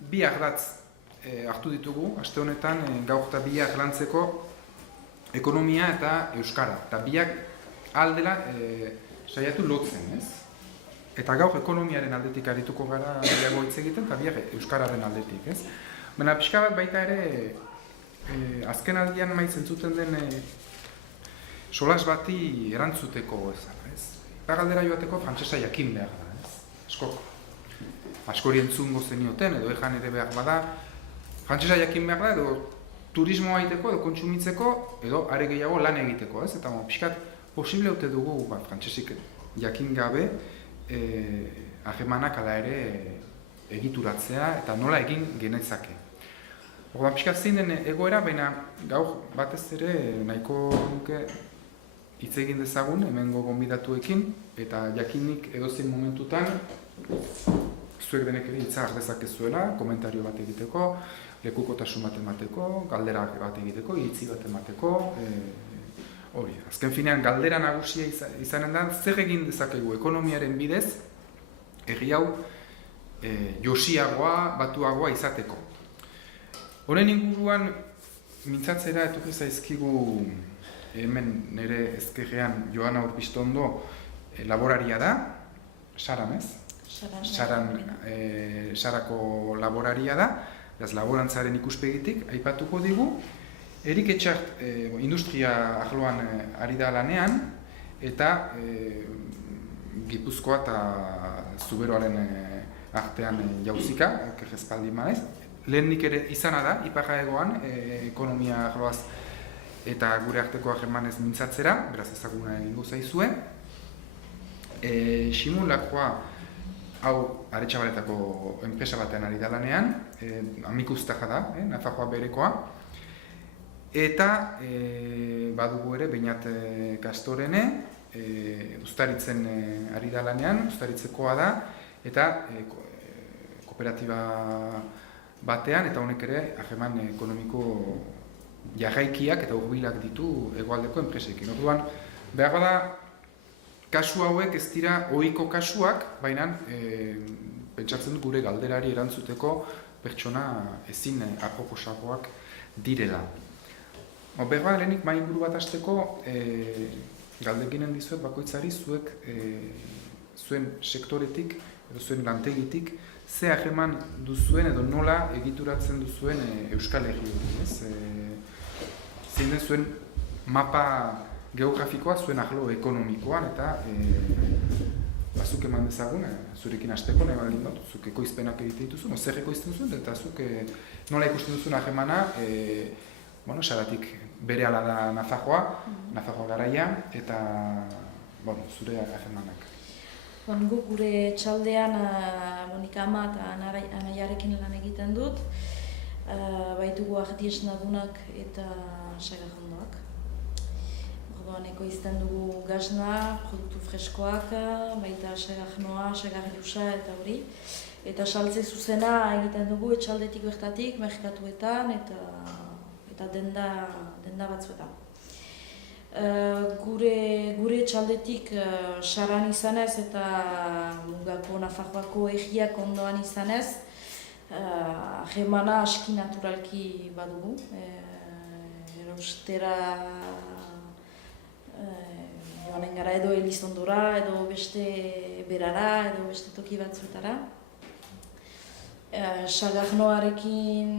bi ardatz hartu ditugu, aste honetan gaur eta biak lantzeko ekonomia eta euskara. Eta biak aldela saiatu lotzen, ez? Eta gaur ekonomiaren aldetik arituko gara gehiago hitz egiten, eta biak euskararen aldetik, ez? Baina pixka bat baita ere, azken aldian maiz entzuten den solas bati erantzuteko ez? Galdera joateko frantsesa jakin behar da, ez? Askori entzungo zenioten, edo ejan ere behar bada, frantsesa jakin behar da, edo turismoa egiteko, edo kontsumitzeko, edo are gehiago lan egiteko, ez? Eta pixkat posible haute dugu frantsesik jakin gabe, ahemanak ala ere egituratzea eta nola egin genetzake. Orduan pixkat zein den egoera, baina gaur batez ere nahiko nuke hitz egin dezagun hemengo gonbidatuekin, eta jakinik edozein momentutan zuek denek ere hitza har dezakezuela, komentario bat egiteko, lekukotasun bat emateko, galdera bat egiteko, iritzi bat emateko, hori. Azken finean galdera nagusia izanen da, zer egin dezakegu ekonomiaren bidez, herri hau josiagoa, batuagoa izateko. Honen inguruan mintzatzera etorri zaizkigu hemen nire ezkerrean Joana Urbistondo laboraria da, Saran ez? Sarako laboraria da, beraz laborantzaren ikuspegitik aipatuko digu. Erik Etxart industria arloan ari da lanean, eta Gipuzkoa eta Zuberoaren artean jauzika, kerrezpaldi maiz. Lehenik ere izana da, iparraegoan, ekonomia arloaz eta gure arteko harremanez mintzatzera, beraz ezaguna egingo zaizue. Simon Lacroix, hau Aretxabaletako enpresa batean ari da lanean, amikuztaja da, Nafarroa berekoa. Eta badugu ere Beñat Kastorene, Uztaritzen ari da lanean, Uztaritzekoa da, eta kooperatiba batean, eta honek ere harreman ekonomiko jarraikiak eta hurbilak ditu hegoaldeko enpresekin. Orduan, behar bada, kasu hauek ez dira ohiko kasuak, baina pentsatzen dut gure galderari erantzuteko pertsona ezin aproposagoak direla. Behar bada, lehenik mai inguru bat hasteko galdekinen dizuet bakoitzari zuek zuen sektoretik edo zuen lantegitik ze harreman duzuen edo nola egituratzen duzuen Euskal Herri hori, ez? Zein den zuen mapa geografikoa zuen arlo ekonomikoan, eta zuk eman dezagun, zurekin hasteko nahi baldin dut, zuk ekoizpenak egite dituzu, zer ekoizten zuen, eta zuk nola ikusten duzun harremana, Saratik berehala da Nafarroa garaia, eta zure harremanak. Guk gure txaldean Monika ama eta anaiarekin lan egiten dut, baitugu ardiesnadunak eta sagarrondoak. Orduan ekoizten dugu gazna, produktu freskoak, baita sagarnoa, sagarriusa eta hori. Eta saltze zuzena egiten dugu etxaldetik bertatik, merkatuetan eta denda batzuetan. Gure txaldetik Saran izanez eta mugako Nafarroako egiak ondoan izanez, harremana aski naturalki badugu. Erostera joanen gara edo Elizondora, edo beste berara, edo beste toki batzuetara. Sagarnoarekin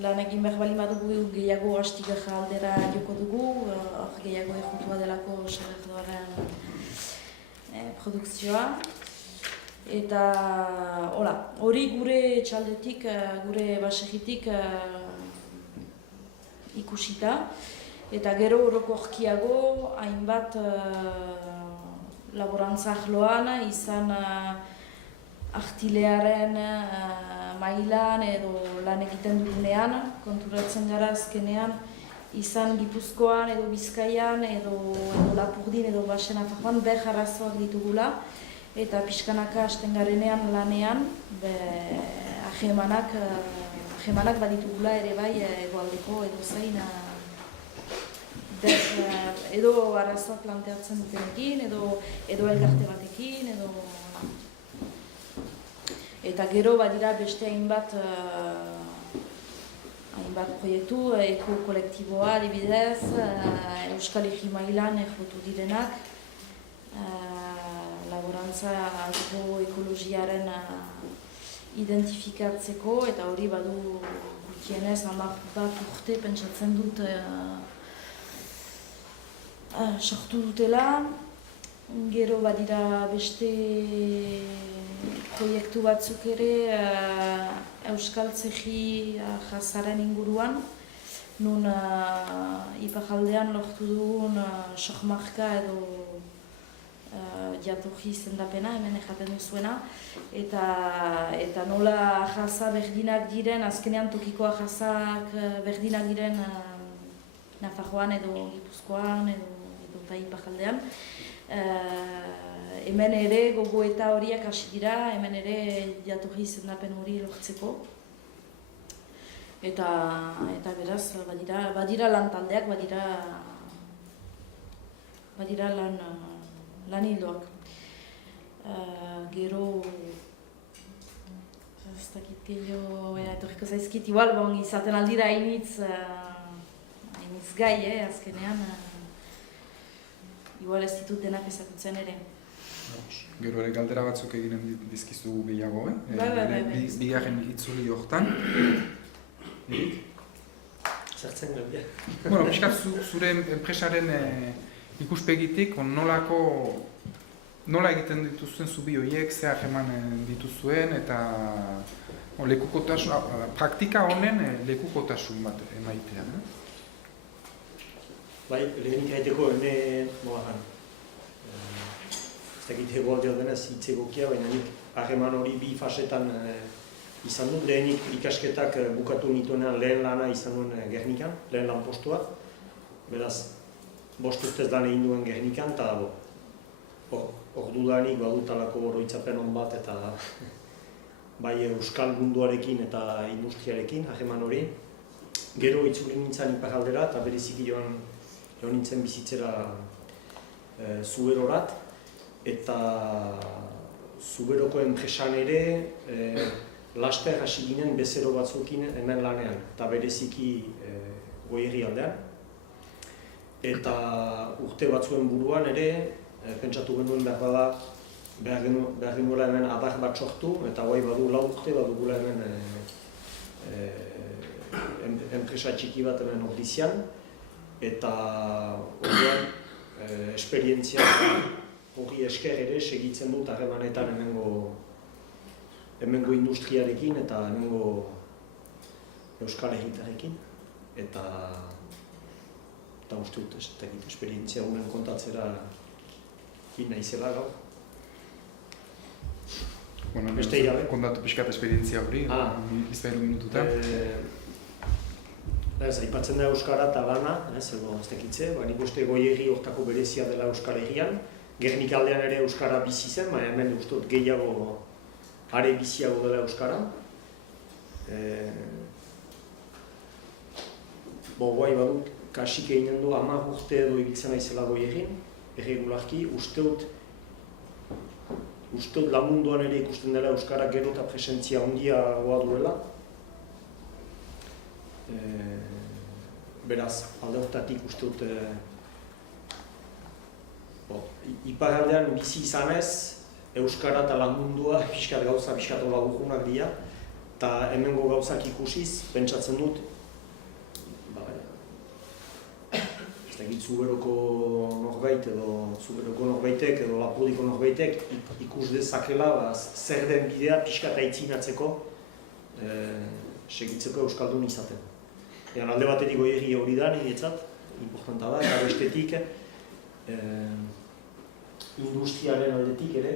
lan egin behar bali badugu gehiago Astigarra aldera joko dugu, gehiago ejutua delako sagarnoaren produkzioa. Eta hori gure txaldetik, gure baserritik ikusita. Eta gero orokorkiago hainbat laborantza arloan izan artilearen mailan edo lan egiten dugunean, konturatzen gara azkenean izan Gipuzkoan edo Bizkaian edo Lapurdin edo Basen Nafarroan arazoak ditugula, eta pixkanaka hasten garenean lanean ahemanak baditugula ere bai hegoaldeko edo zein edo arazoak planteatzen dutenekin edo elkarte batekin edo Eta gero badira beste hainbat proiektu, eko-kolektiboa adibidez, Euskal Herri mailan egotu direnak, laborantza agroekologiaren identifikatzeko, eta hori badu gutienez 10 urte pentsatzen dut sortu dutela. Gero badira beste proiektu batzuk ere Euskaltzeji jazaren inguruan, nun iparraldean lortu dugun sokmarka edo jatorri izendapena, hemen jaten duzuena, eta nola jaza berdinak diren, azkenean tokikoa jazak berdinak diren Nafarroan edo Gipuzkoan edo iparraldean. Hemen ere gogoeta horiek hasi dira, hemen ere jatorri izendapen hori lortzeko. Eta beraz, badira lan taldeak, badira lan hildoak. Gero, ez dakit gehiago etorriko zaizkit, igual izaten aldira hainitz gai, azkenean. Igual ez ditut denak ezagutzen ere. Gero ere galdera batzuk eginen dizkizu gehiago, bigarren itzuli hortan. Erik? Zertzen gabia. Bueno, pixkat zure enpresaren ikuspegitik, nola egiten dituzuen zubi horiek, zehar eman dituzuen, eta praktika honen lekukotasun bat emaitea. Bai, lehenik haiteko hene moahan. Ez dakit hegoaldea denez hitz egokia, baina nik harreman hori bi fasetan izan dut. Lehenik ikasketak bukatu nituenean lehen lana izan duen Gernikan, lehen lan postua. Beraz, 5 urtez lan egin duen Gernikan, eta ordu danik badut alako oroitzapen hon bat, eta bai euskal munduarekin eta industriarekin harreman hori. Gero itzuli nintzen iparraldera eta bereziki joan nintzen bizitzera Zuberorat, eta Zuberoko enpresan ere laster hasi ginen bezero batzuekin hemen lanean, eta bereziki Goierri aldean. Eta urte batzuen buruan ere, pentsatu genuen behar genuela hemen adar bat sortu, eta guai badu 4 urte badugula hemen enpresa txiki bat hemen Ordizian. Eta orduan esperientzia hori esker ere segitzen dut harremanetan hemengo industriarekin eta hemengo euskal herritarrekin. Eta uste dut esperientzia honen kontatzera naizela gaur. Kontatu pixkat esperientzia hori, bizpairu minututan. Aipatzen da euskara eta lana, ez dakitze, nik uste Goierri hortako berezia dela Euskal Herrian. Gernik aldean ere euskara bizi zen, baina hemen uste dut gehiago are biziago dela euskara. Guai badut, kasik eginen du 10 urte edo ibiltzen naizela Goierrin, erregularki, uste dut lamunduan ere ikusten dela euskara gero eta presentzia handiagoa duela. Beraz, alde horretatik uste dut iparraldean bizi izanez, euskara eta lan mundua pixkat laburrunak dira, eta hemengo gauzak ikusiz, pentsatzen dut ez dakit Zuberoko norbait Zuberoko norbaitek edo Lapurdiko norbaitek ikus dezakela zer den bidea pixkat aitzinatzeko segitzeko euskaldun izaten. Alde batetik Goierri hori da, niretzat, importanta da, eta bestetik industriaren aldetik ere.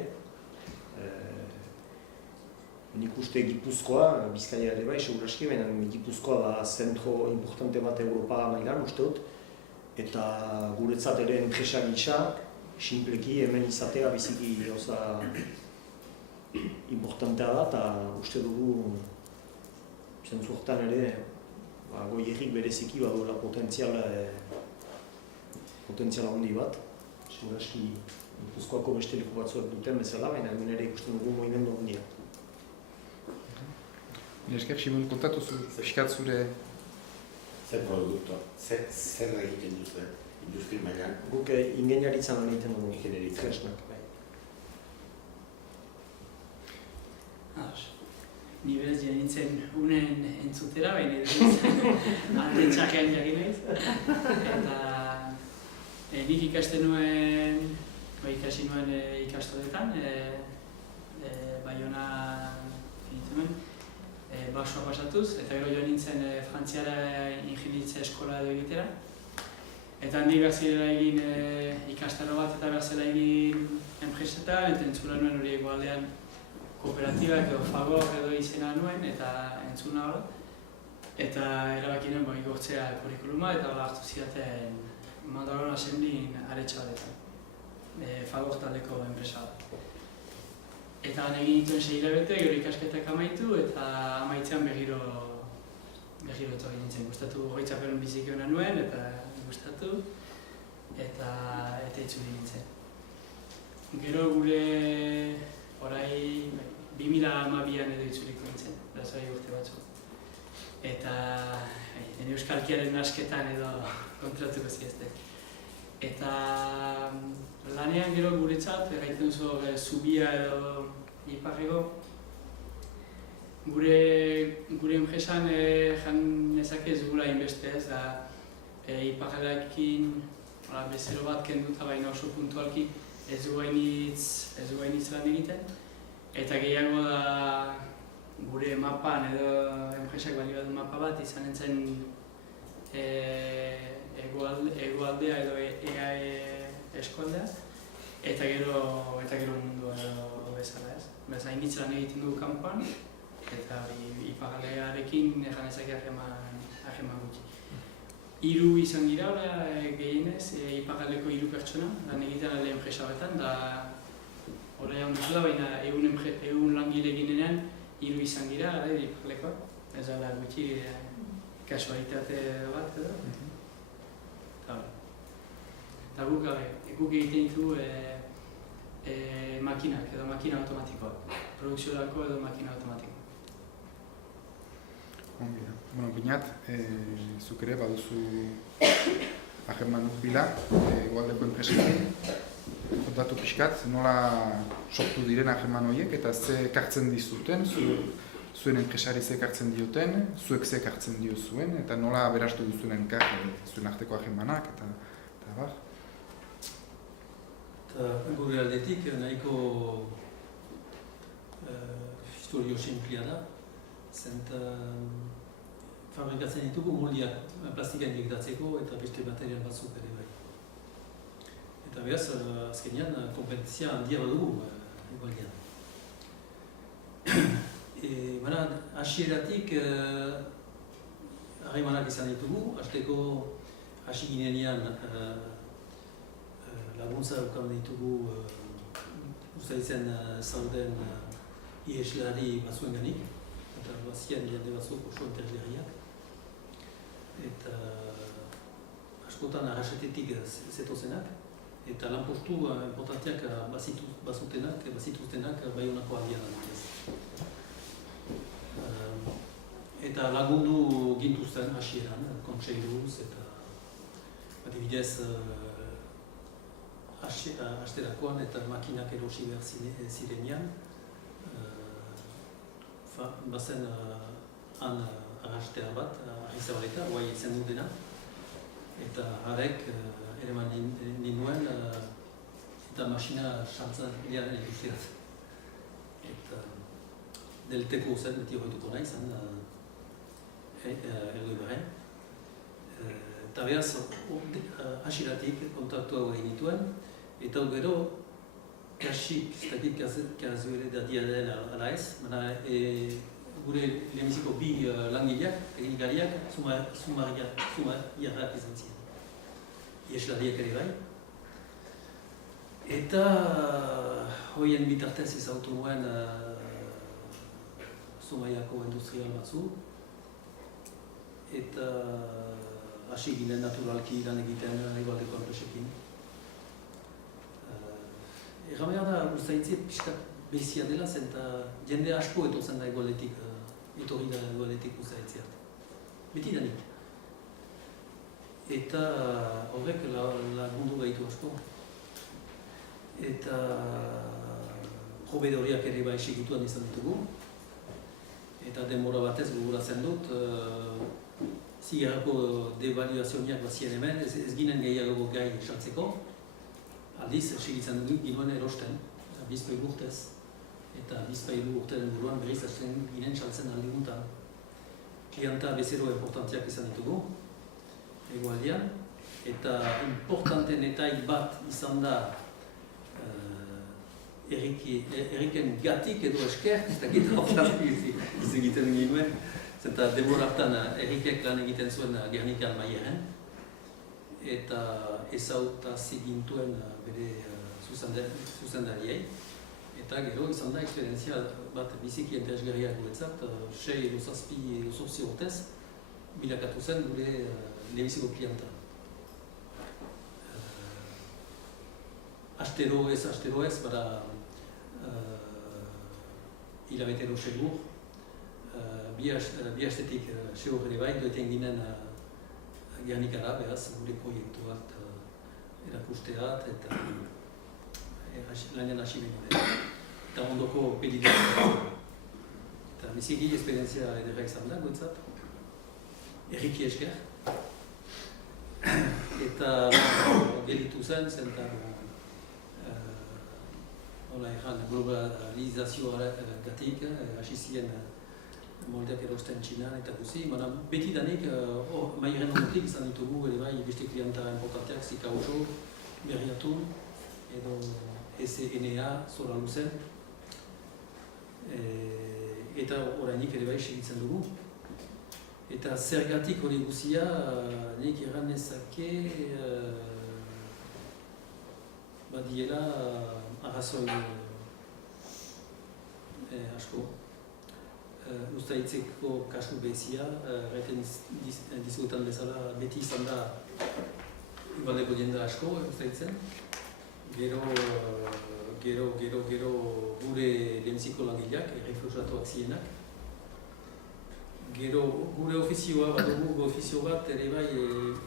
Nik uste Gipuzkoa, Bizkaia ere bai, seguraski, baina Gipuzkoa da zentro importante bat Europa mailan, uste dut, eta guretzat ere enpresa gisa, sinpleki hemen izatea biziki gauza importantea da, eta uste dugu zentzu horretan ere Goierrik bereziki baduela potentziala handi bat. Seguraski Gipuzkoako beste leku batzuek duten bezala, baina hemen ere ikusten dugu mugimendu handia. Esker, Simon, kontatu pixkat zure... Zer produkto, zer egiten duzu, industri mailan? Guk ingeniaritzan lan egiten dugu. Ingeniaritza. Tresnak, bai. Ni berez nintzen unen entzutera, baina alde txakean jagin naiz. Eta nik ikasten nuen, ikasi nuen ikastodetan, Baiona nuen, basoa pasatuz, eta gero joan nintzen Frantziara ingeniaritza eskola edo egitera. Eta handik behar zirela egin ikastaro bat eta behar zela egin enpresetan, eta entzula nuen hori egoaldean kooperatibak edo Fagor edo izena nuen, eta entzuna hori. Eta erabaki nuen igortzea kurikuluma, eta hola hartu zidaten Mandalona Assembleyn aretsa batetan. Fagor taldeko enpresa bat. Eta han egin dituen 6 hilabete, gero ikasketak amaitu, eta amaitzean berriro etorri nintzen. Gustatu goitzaperon biziki hona nuen, eta gustatu, eta itzuli nintzen. Gero gure orai 2012an edo itzuliko nintzen, lasai urte batzuk. Eta euskalkiaren nasketan edo kontratuko zieztek. Eta lanean gero guretzat, erraiten duzu zubia edo iparrego, gure enpresan jan nezake ez dugula inbeste ez, iparrelakin bezero bat kenduta baina oso puntualki ez du hainitz lan egiten. Eta gehiago da gure mapan edo enpresak bali bat mapa bat izan entzen egoaldea edo EAE eskualdea, eta gero mundua edo bezala ez. Bez hainitz lan egiten dugu kanpoan, eta iparralearekin egan ezak harreman gutxi. 3 izan gira gehienez, iparraleko 3 pertsona, lan egiten alde enpresa horretan, da horreia honditu da, baina egun langile ginenean 3 izan gira, iparralekoa. Ez da gutxi kasualitate bat edo. Eta guk egiten ditu makinak edo makina automatikoak, produkziorako edo makina automatikoak. Bueno, Binat, zuk ere baduzu harreman bila, egoaldeko enpresekin. Kontatu pixkat, nola sortu diren harreman horiek eta ze ekartzen dizuten, zuen enpresari ze ekartzen dioten, zuek ze ekartzen dio zuen, eta nola berastu duzuen enkar, zuen arteko harremanak eta bar. Gure aldetik nahiko historio sinplia da, zent fabrikatzen ditugu moldiak plastikain egitatzeko eta beste material batzuk ere bai. Eta beraz, azkenean, kompetentzia handia badugu egualdean. Baina, hasieratik harremanak izan ditugu, hasteko hasi ginenean laguntza daukan ditugu ustaitzen zauden iheslari batzuenganik, eta bazian jende batzuk oso interesgarriak. Eta askotan arrasatetik zetozenak, eta lanpostu importanteak bazituztenak Baionako aldian adibidez. Eta lagundu gintuzten hasieran, kontseiluz eta adibidez hasterakoan eta makinak erosi behar zirenean, bazen han arrastea bat, argizabaleta, guai izan dutena, eta harek ereman ninuen eta masina xantzan hilean ikustirat. Eta delteko zen beti horretuko nahi zen erdu behar. Eta behaz, hasieratik kontaktu hau egin dituen, eta gero, kasik, ez dakit kazu ere dadia den ala ez, baina gure lehenbiziko 2 langileak, teknikariak, sumariarrak izan ziren. Ieslariak ere bai. Eta horien bitartez ezautu nuen Zumaiako industrial batzu. Eta hasi ginen naturalki lan egiten egualdeko enpresekin. Erran behar da, ustaitze pixkat bezia dela zen eta jende asko etortzen da egualdetik etorri da duanetik uzaitzeat. Beti danik. Eta horrek lagundu gaitu asko. Eta probedoriak ere bai segituan izan ditugu. Eta denbora batez goguratzen dut, zigarrako devaluazioniak bazien hemen, ez ginen gehiago gai saltzeko. Aldiz, segitzen dugu ginoen erosten, bizpailu urtez. Eta bizpailu urteren buruan berriz hasten ginen saltzen aldiguntan. Klienta bezero importantiak izan ditugu, egualdian. Eta importantenetai bat izan da Eriken gatik edo esker, ez dakit horretak ez egiten ginuen. Zenta denbora hartan Erikek lan egiten zuen Gernikan Maieren. Eta ezautazi gintuen bere zuzendariei. Eta gero izan da esperientzia bat biziki interesgarriak guretzat, 6 edo 7 edo 8 urtez, bilakatu zen gure lehenbiziko klienta. Astero ez, bada hilabetero segur. Bi astetik segur ere bai, doeten ginen Gernikara, beraz, gure proiektu bat erakusteat eta lanean hasi ginen. Eta ondoko pedidak. Eta biziki esperientzia ederra izan da, guretzat. Erriki esker. Eta gelitu zen, zenta globalizazioagatik, hasi ziren moldeak erosten Txinan eta guzi, baina beti danik Maieren ondotik izan ditugu ere bai beste klienta importanteak, Zikaoso, Berriatun, edo SNA, Zola Luzen, eta orainik ere bai segitzen dugu. Eta zergatik hori guzia, nik erran nezake badiela arrazoi asko. Uztaitzeko kasu bezia, erraiten dizuetan bezala beti izan da ibaldeko jende asko uztaitzen. Gero gure lehentziko langileak, errefusiatuak zienak. Gero gure ofizioa badugu ofizio bat ere bai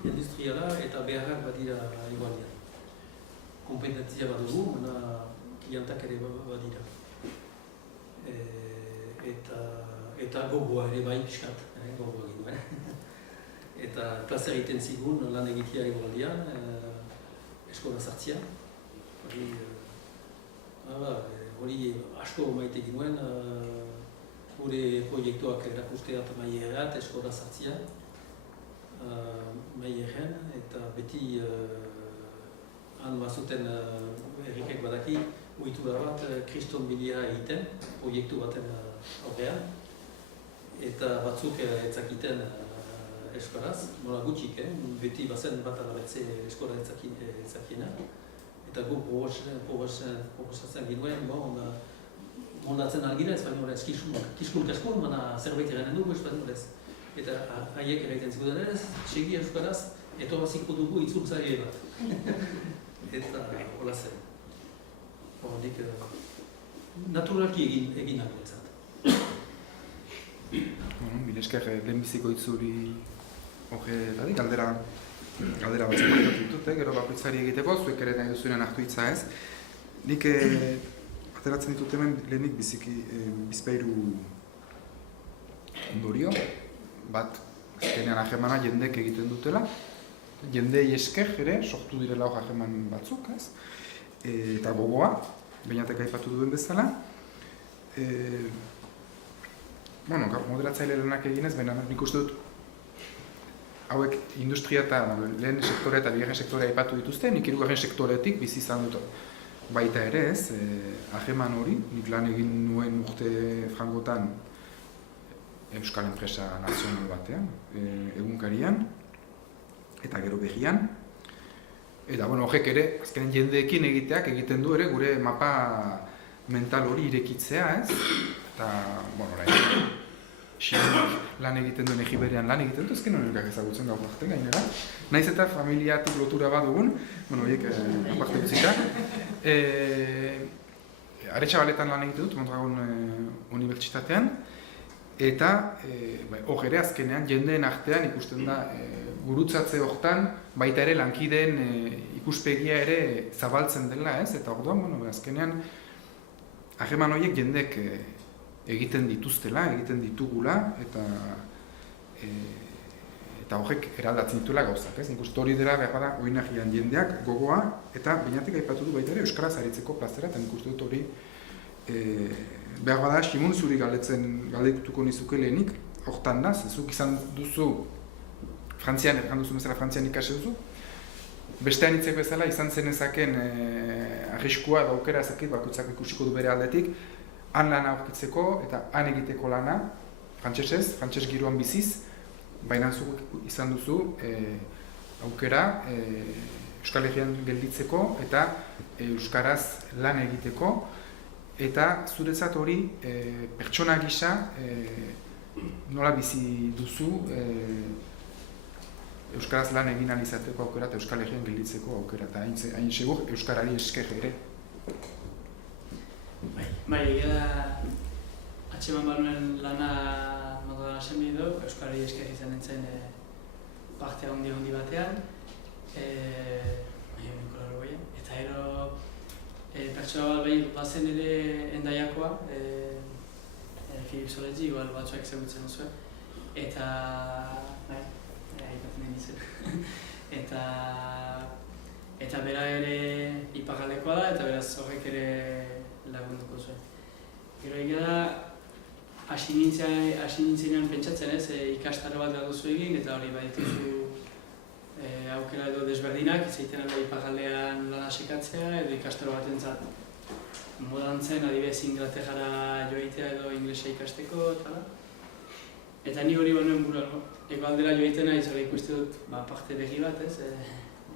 industriala eta beharrak badira igualdean. Kompetentzia badugu, baina klientak ere badira. Eta gogoa ere bai pixkat, gogoa ginuen. Eta plaza egiten zigun lan egitea igualdean, eskola sartzia. Hori asko maite ginuen, gure proiektuak erakusteat Maierat, eskola sartzia, Maieren, eta beti han bazuten Erikek badaki, ohitura bat kriston bilia egiten, proiektu baten aurrean, eta batzuk etzakiten eskolaz, nola gutxik, beti bazen bat alabetze eskola etzakiena, eta gu proposatzen ginuen, mondatzen algira espainolez, kiskun kaskun, baina zerbait eranen dugu espainolez. Eta haiek eraiten zikuten ez, segi euskaraz, etobaziko dugu itzultzaile bat. Eta hola zen. Hordik, naturalki egin nagoetzat. Bilesker lehenbiziko itzuri horretatik, galdera batzuk ditut, gero bakoitzari egiteko, zuek ere nahi duzuenan hartu hitza ez. Nik ateratzen ditut hemen lehenik bizpairu ondorio, bat azkenean ahemana jendek egiten dutela, jendei esker ere, sortu direla hor aheman batzuk, ez? Eta gogoa, Beñatek aipatu duen bezala. Moderatzaile lanak eginez, baina nik uste dut hauek industria eta lehen sektorea eta bigarren sektorea aipatu dituzte, nik hirugarren sektoretik bizi izan dut baita ere ez, aheman hori, nik lan egin nuen urte frangotan Euskal Enpresa Nazional batean, egunkarian, eta gero Berrian. Eta horrek ere, azkenen jendeekin egiten du ere gure mapa mental hori irekitzea, ez? Eta, Xirik lan egiten duen Egiberian lan egiten du, ezken honek ezagutzen gaur arte gainera. Naiz eta familiatik lotura bat dugun, horiek aparte utzita. Aretxabaletan lan egiten dut, Mondragon Unibertsitatean. Eta hor ere azkenean jendeen artean ikusten da gurutzatze hortan baita ere lankideen ikuspegia ere zabaltzen dela, ez? Eta orduan, azkenean harreman horiek jendek egiten dituztela, egiten ditugula eta horrek eraldatzen dituela gauzak, ez? Nik uste hori dela behar bada oinagian jendeak gogoa eta bainatik aipatu du baita ere euskaraz aritzeko plazera, eta nik uste dut hori behar bada Simun zuri galdetuko nizuke lehenik, hortan da, zezuk izan duzu Frantzian, erran duzu bezala Frantzian ikasi duzu, bestean hitzek bezala izan zenezaken arriskua da aukera ezakit bakoitzak ikusiko du bere aldetik, han lana aurkitzeko eta han egiteko lana, frantsesez, frantses giroan biziz, baina zuk izan duzu aukera Euskal Herrian gelditzeko eta euskaraz lan egiteko, eta zuretzat hori pertsona gisa nola bizi duzu euskaraz lan egin ahal izateko aukera eta Euskal Herrian gelditzeko aukera, eta hain segur euskarari esker ere. Bai, egia atxeman banuen lana moduan hasen bidu, euskarari esker izan nintzen parte handi batean, eta ero pertsona bat bazen ere Endaiakoa, Filip Soletzi, igual batzuak ezagutzen duzue, eta aipatzen den izan. Eta bera ere iparraldekoa da, eta beraz horrek ere lagunduko zuen. Gero egia da, hasi nintzenean pentsatzen ez, ikastaro bat duzu egin, eta hori badituzu aukera edo desberdinak, izaiten alda iparraldean lana sekatzea, edo ikastaro bat entzat modan zen, adibidez Inglaterrara joaitea edo inglesa ikasteko, eta da. Eta ni hori banuen buruan, eko aldera joaiten nahi, zora ikuste dut parte berri bat,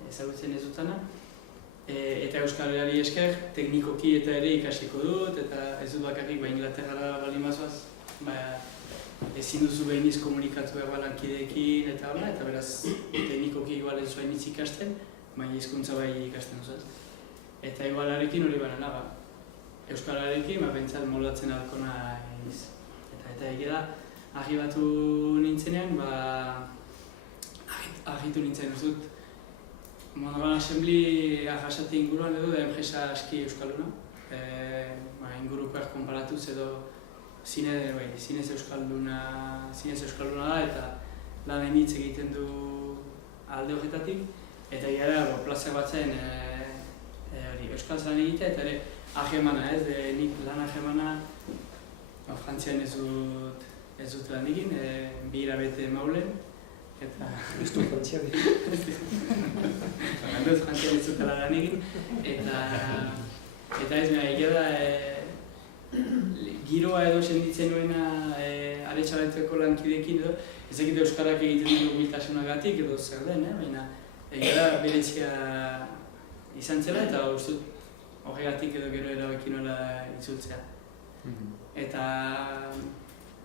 ezagutzen ez dutana. Eta Euskarari esker, teknikoki eta ere ikasiko dut, eta ez dut bakarrik Inglaterrara bali mazoaz, ezin duzu behiniz komunikatu lankideekin eta hola, eta beraz teknikoki igual ez zuain hitz ikasten, baina hizkuntza bai ikasten duzat. Eta igualarekin hori banana, Euskararekin pentsat moldatzen alko nahiz. Eta egia da, argibatu nintzenean, argitu nintzen ez dut. Monogan Assembly arrasate inguruan edo, da enpresa aski euskalduna. Ingurukoak konparatuz edo zinez euskalduna da eta lan hitz egiten du alde horretatik. Eta gara, plazak batzen euskaldz lan egitea eta ere ahemana ez, nik lan ahemana Frantzian ez dut lan egin, 2 hilabete maulen. Ez du Frantzian egin? Ez Frantzian ez dut lan egin, eta ez egia da giroa edo senditzen nuena aretxabaiteko lankideekin edo, ez egite euskarak egiten dugu biltasunagatik edo zer den, baina egia da berezia izan zela eta uste horregatik edo gero erabaki nola itzultzea. Eta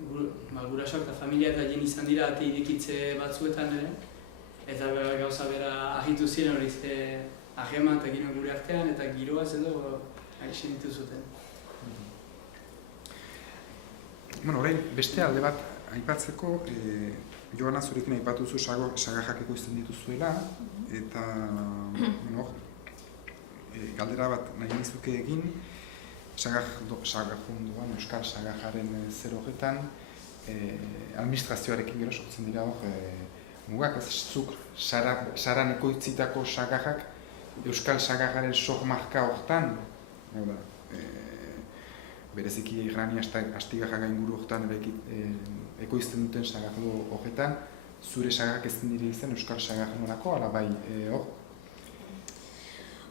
gurasoak eta familia eta jen izan dira ate idikitze batzuetan ere, eta gauza bera ahitu ziren hori aheman eta gino gure artean eta giroaz edo senditu zuten. Orain, beste alde bat aipatzeko, Joana zurekin aipatu zu sagajak ekoizten dituzuela, eta galdera bat nahi nizuke egin, sagajunduan, Euskal Sagajaren zer horretan, administrazioarekin gero sortzen dira mugak, ez zuk saran ekoitzitako sagajak Euskal Sagajaren sormarka horretan, bereziki Irrani Astigarraga inguru horretan ekoizten duten sagajdo horretan, zure sagak ez dira izan Euskal Sagar nolako, ala bai hor?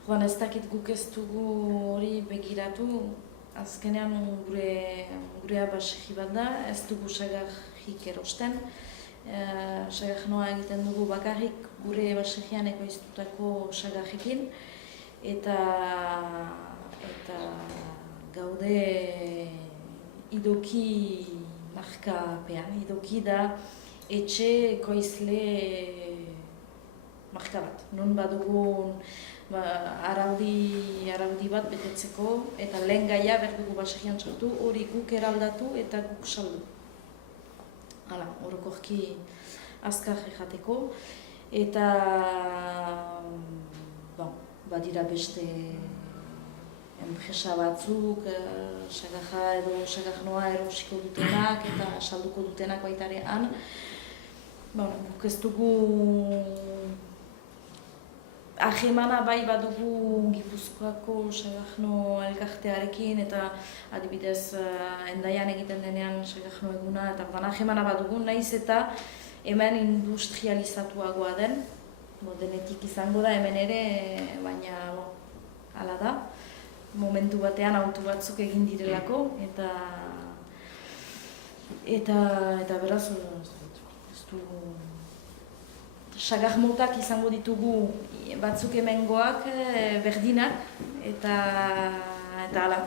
Ez dakit guk ez dugu hori begiratu, azkenean gure abasegi bat da, ez dugu sagarrik erosten. Sagarnoa egiten dugu bakarrik gure abasegian ekoiztutako sagarrekin, eta gaude idoki markapean, idoki da etxe ekoizle marka bat. Non badugun araudi bat betetzeko eta lehen gaia berdugu basegian sartu, hori guk eraldatu eta guk saldu. orokorki azkar jateko. Eta badira beste enpresa batzuk, sagaja edo sagarnoa erosiko dutenak eta salduko dutenak baita ere han. Guk ez dugu ahemana bai badugu Gipuzkoako sagarno elkartearekin eta adibidez Hendaian egiten denean sagarno eguna eta ahemana badugu, nahiz eta hemen industrializatuagoa den. Denetik izango da hemen ere, baina hala da. Momentu batean auto batzuk egin direlako eta beraz ez du sagar motak izango ditugu batzuk hemengoak berdinak eta hala.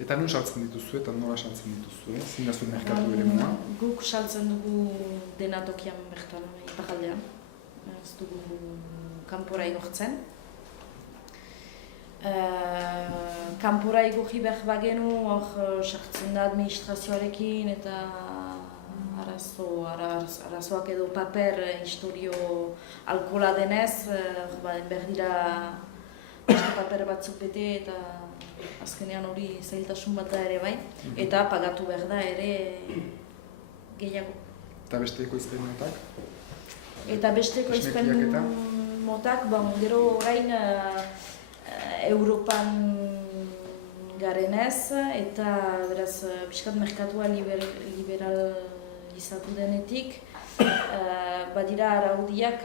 Eta nun saltzen dituzu eta nola saltzen dituzu, zein da zuen merkatu eremua? Guk saltzen dugu dena tokian bertan, iparraldean. Ez dugu kanpora igortzen. Kanpora igorri behar bagenu, hor sartzen da administrazioarekin eta arazoak edo paper historio alkohola denez, behar dira paper batzuk bete eta azkenean hori zailtasun bat da ere bai, eta pagatu behar da ere gehiago. Eta beste ekoizpen motak? Eta beste ekoizpen motak, gero orain Europan garenez, eta beraz pixkat merkatua liberalizatu denetik, badira araudiak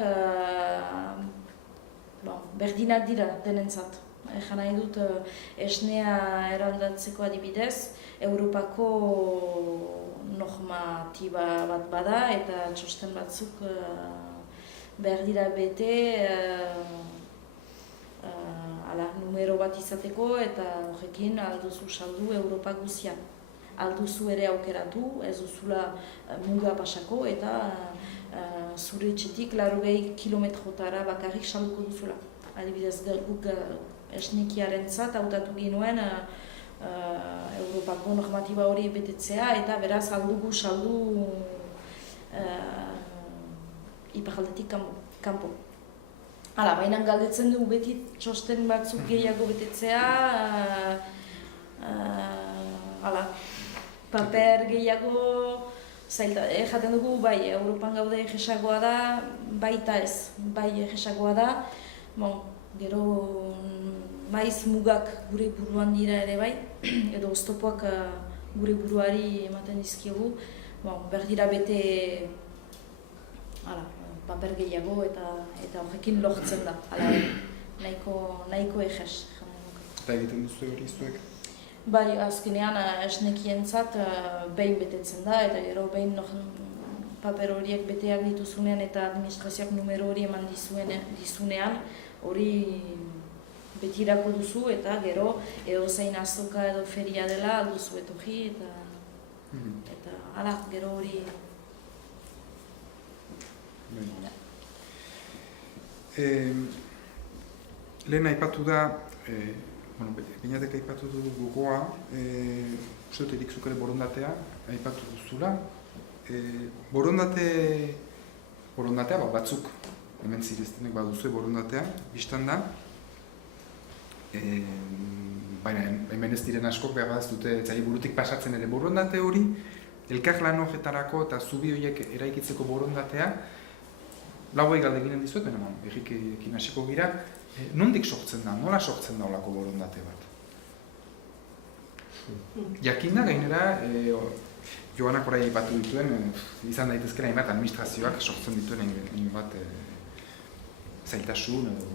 berdinak dira denentzat. Egan nahi dut, esnea eraldatzeko adibidez, Europako normatiba bat bada eta txosten batzuk behar dira bete numero bat izateko eta horrekin alduzu saldu Europa guzian. Alduzu ere aukeratu, ez duzula muga pasako eta zure etxetik 80 kilometrotara bakarrik salduko duzula. Adibidez, guk esnekiarentzat hautatu ginuen Europako normatiba hori betetzea eta beraz aldugu saldu iparraldetik kanpo. Baina galdetzen dugu beti txosten batzuk gehiago betetzea, paper gehiago, jaten dugu bai, Europan gaude egesagoa da, baita ez, bai egesagoa da, gero maiz mugak gure buruan dira ere bai, edo oztopoak gure buruari ematen dizkiogu, berdira bete paper gehiago eta horrekin lortzen da, nahiko egez. Eta egiten duzu hori zuek? Bai, azkenean esnekientzat behin betetzen da, eta gero behin paper horiek beteak dituzunean eta administrazioak numero hori eman dizunean, hori betirako duzu eta gero edozein azoka edo feria dela alduzu etorri eta gero hori. Lehen aipatu da, Beñatek aipatu du gogoa, uste dut erik zuk ere borondatea aipatu duzula. Borondatea batzuk hemen zireztenek baduzue borondatea, biztan da. Baina hemen ez diren askok behar ez dute zai burutik pasatzen ere borondate hori, elkar lan horretarako eta zubi horiek eraikitzeko borondatea, lauei galde ginen dizuet, baina berrikekin hasiko gira, nondik sortzen da, nola sortzen da olako borondate bat? Jakin da gainera, Joanak orai aipatu dituen, izan daitezkera hainbat administrazioak sortzen dituen hainbat zailtasun edo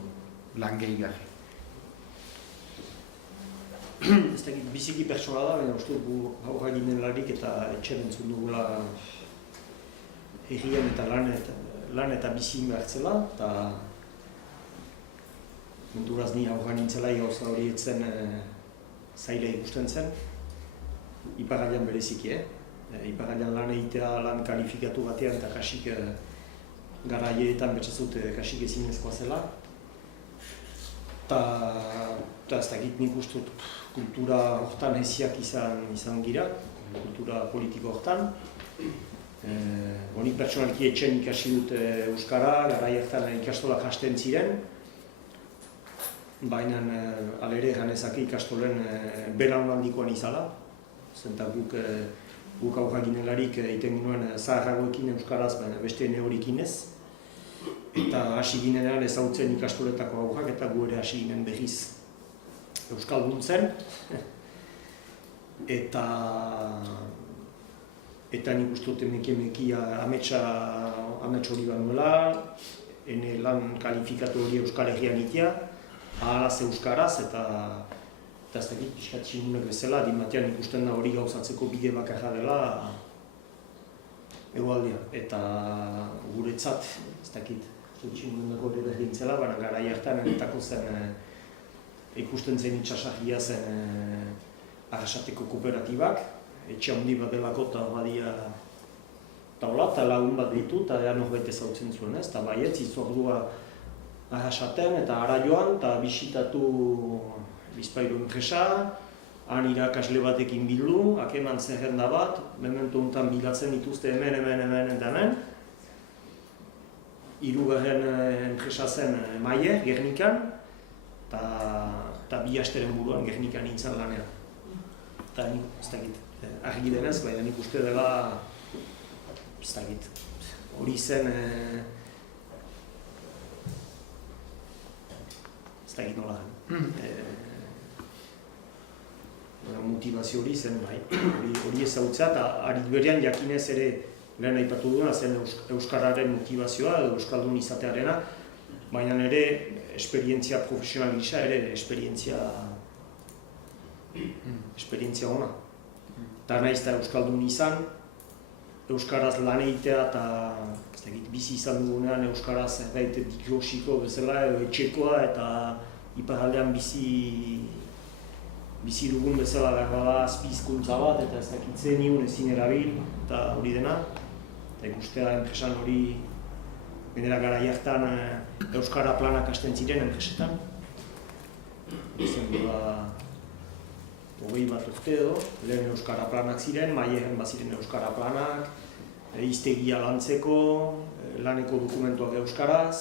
lan gehigarri. Ez dakit biziki pertsona da, baina uste gu aurra ginen larik eta etxen entzun dugula herrian eta lan eta bizi inbertzela, eta munduraz ni aurra nintzela gauza hori etzen zaila ikusten zen, iparraldean bereziki, iparraldean lan egitea lan kalifikatu batean eta kasik garaietan betxezut kasik ezinezkoa zela. Eta ez dakit nik ustut kultura hortan hesiak izan gira, kultura politiko hortan. Nik pertsonalki etxen ikasi dut euskara, garai hartan ikastolak hasten ziren, baina alere ganezake ikastolen belaunaldikoan izala. Zenta guk aurra ginelarik egiten ginuen zaharragoekin euskaraz, baina beste neorikin ez. Eta hasi ginenean ezagutzen ikastoletako aurrak eta gu ere hasi ginen berriz euskalduntzen. Eta nik uste dut emeki amets hori banuela, ene lan kalifikatu hori Euskal Herrian itea, ahalaz euskaraz eta ez dakit pixkat tximunek bezala, batean ikusten da hori gauzatzeko bide bakarra dela hegoaldean. Eta guretzat, ez dakit, tximuneko hori berrintzela, baina garai hartan enetako zen ikusten zen itxasarria zen arrasateko kooperatibak, etxe handi bat delako eta badia taula eta lagun bat ditu eta ea norbait ezagutzen zuen, ez? Eta baietz, itzordua arrasaten eta ara joan eta bisitatu bizpairu enpresa, han irakasle batekin bildu, hakeman zerrenda bat, memento honetan bilatzen dituzte hemen eta hemen. Hirugarren enpresa zen Maier, Gernikan, eta 2 asteren buruan Gernikan nintzen lanean. Eta nik, ez dakit, argi denez, baina nik uste dela, ez dakit, hori zen, ez dakit nola motivazio hori zen, bai, hori ezagutzea, eta ari berean jakinez ere lehen aipatu duena zen euskararen motivazioa edo euskaldun izatearena, baina ere esperientzia profesional gisa ere esperientzia ona. Eta nahiz eta euskaldun izan, euskaraz lan egitea eta bizi izan dugunean euskaraz zerbait diklosiko bezala edo etxekoa eta iparraldean bizi dugun bezala berbala azpizkuntza bat eta ez dakitzen niun ezin erabil eta hori dena. Eta ikustea enpresan hori benera garai hartan euskara planak hasten ziren enpresetan. Izen duela 20 bat urte edo, lehen euskara planak ziren, Maieren baziren euskara planak, hiztegia lantzeko, laneko dokumentuak euskaraz,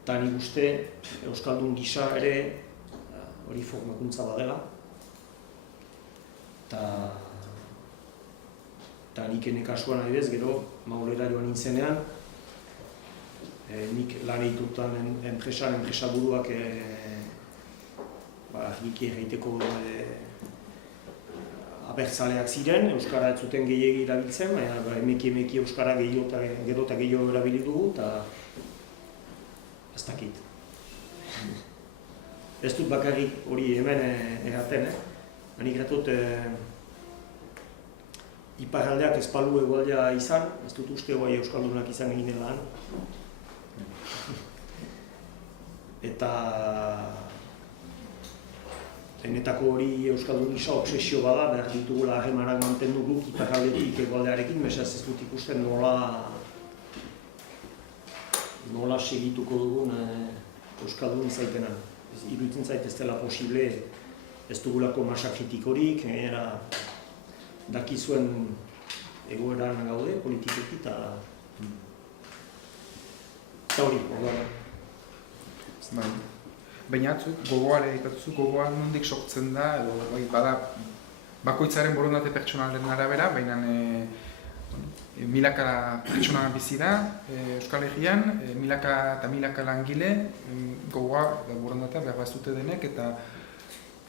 eta nik uste euskaldun gisa ere hori formakuntza badela. Eta nik ene kasuan adibidez, gero Maulera joan nintzenean, nik lan egitutan enpresa buruak argiki egiteko abertzaleak ziren, euskara ez zuten gehiegi erabiltzen, baina emeki euskara gero eta gehiago erabili dugu, eta ez dakit. Ez dut bakarrik hori hemen eraten, nik erratut iparraldeak ez balu egoaldea izan, ez dut uste guai euskaldunak izan egin dela. Eta enetako hori euskaldun gisa obsesio bada, behar ditugula harremanak mantendu guk iparraldetik egoaldearekin, mesaz ez dut ikusten nola segituko dugun euskaldun izaitenan. Iruditzen zait ez dela posible, ez dugulako masa kritikorik, dakizuen egoeran gaude, politikoki eta hori, Baina gogoare ipatuzu, gogoa nondik sortzen da, edo bada bakoitzaren borondate pertsonalen arabera, baina milaka pertsona bizi da Euskal Herrian, milaka eta milaka langile gogoa borondatea behar bazute denek, eta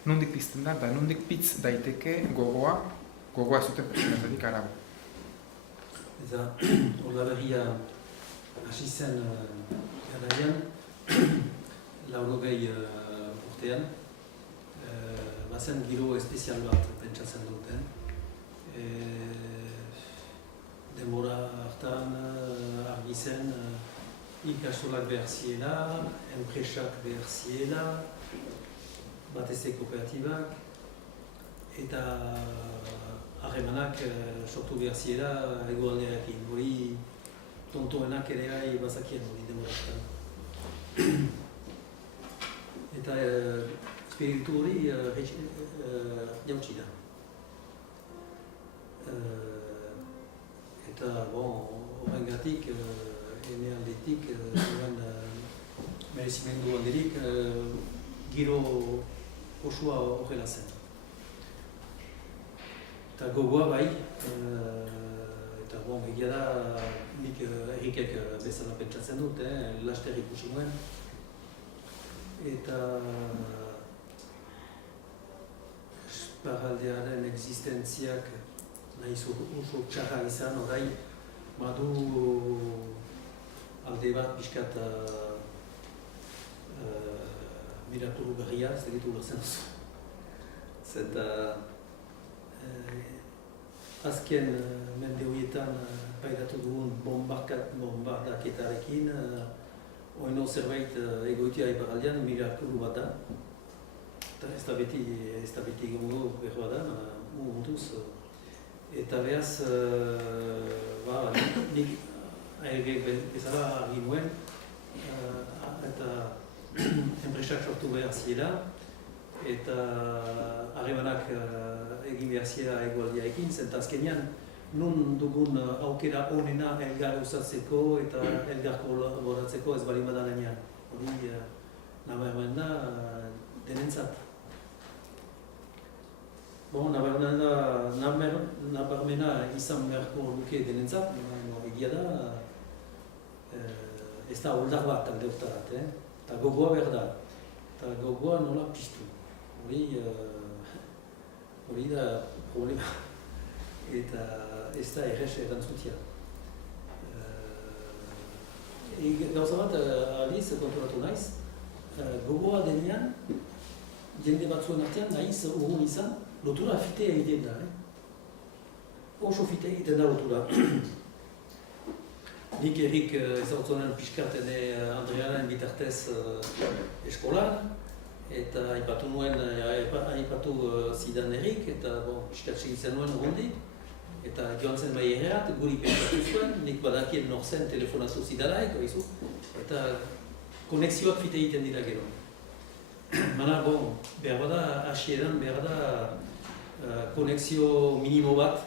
nondik pizten da, eta nondik pitz daiteke gogoa zuten pertsonetatik arago. Eta Oldarberria hasi zen garaian, 80 urtean, bazen giro espezial bat pentsatzen duten. Denbora hartan argi zen ikastolak behar ziela, enpresak behar ziela, batez kooperatibak, eta harremanak sortu behar ziela egoaldearekin. Hori tontoenak ere gai bazakien hori denbora hartan. Eta espiritu hori jautsi da. Eta, horrengatik, ene aldetik, zuen merezimendu handirik, giro osua horrela zen. Eta gogoa bai, eta egia da, nik Erikek bezala pentsatzen dut, laster ikusi nuen. Eta Esparraldearen existentziak nahiz oso txarra izan, orai badu alde bat pixkat miraturu garria, ez ditu berzen oso. Zeta azken mende horietan pairatu dugun bombardaketarekin, oino zerbait egoitia Iparraldean mirakuru bat da. Eta ez da beti gongo behar da, momentuz. Eta behaz, nik aergek bezala argi nuen, eta enpresak sortu behar zirela, eta harremanak egin behar zirela egualdiarekin, zenta azkenean nun dugun aukera onena elgar usatzeko eta elgar kolaboratzeko ez bali badan gainean. Hori nabarmen da denentzat. Nabarmena izan beharko luke denentzat, egia da, ez da holdar bat alde hortarat, eta gogoa behar da, eta gogoa nola piztu. Hori da problema, eta ez da errez erantzutia. Gauza bat, aliz, konturatu naiz, gogoa denean, jende batzuen artean nahiz urrun izan, lotura fite egiten da. Oso fite egiten da lotura. Nik Erik ezautzen pixkat Andrearen bitartez eskolan, eta aipatu zidan Erik, eta pixkat segitzen nuen urrundik. Eta joan zen bai erreat, guri pentsatu zuen, nik badakien norzen telefonatu zidalaik, eta konexioak fite egiten dira gero. Mana, behar bada hasieran, behar da konexio minimo bat,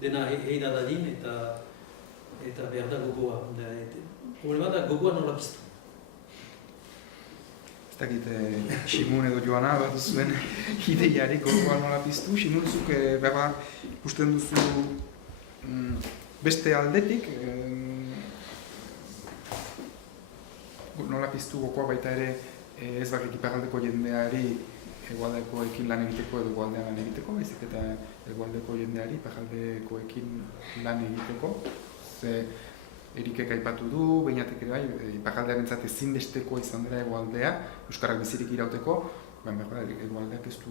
dena heida dadin eta behar da gogoa. Problema da gogoa nola piztu. Ez dakit, Simun edo Joana bat zuen ideiarik gogoa nola piztu. Simun zuk behar ikusten duzu beste aldetik, nola piztu gogoa baita ere ez bakarrik iparraldeko jendeari hegoaldekoekin lan egiteko edo hegoaldean lan egiteko, baizik eta hegoaldeko jendeari iparraldekoekin lan egiteko. Ze Erikek aipatu du, beinatek ere bai, iparraldearentzat ezinbestekoa izan dela hegoaldea, euskarak bizirik irauteko, baina hegoaldeak ez du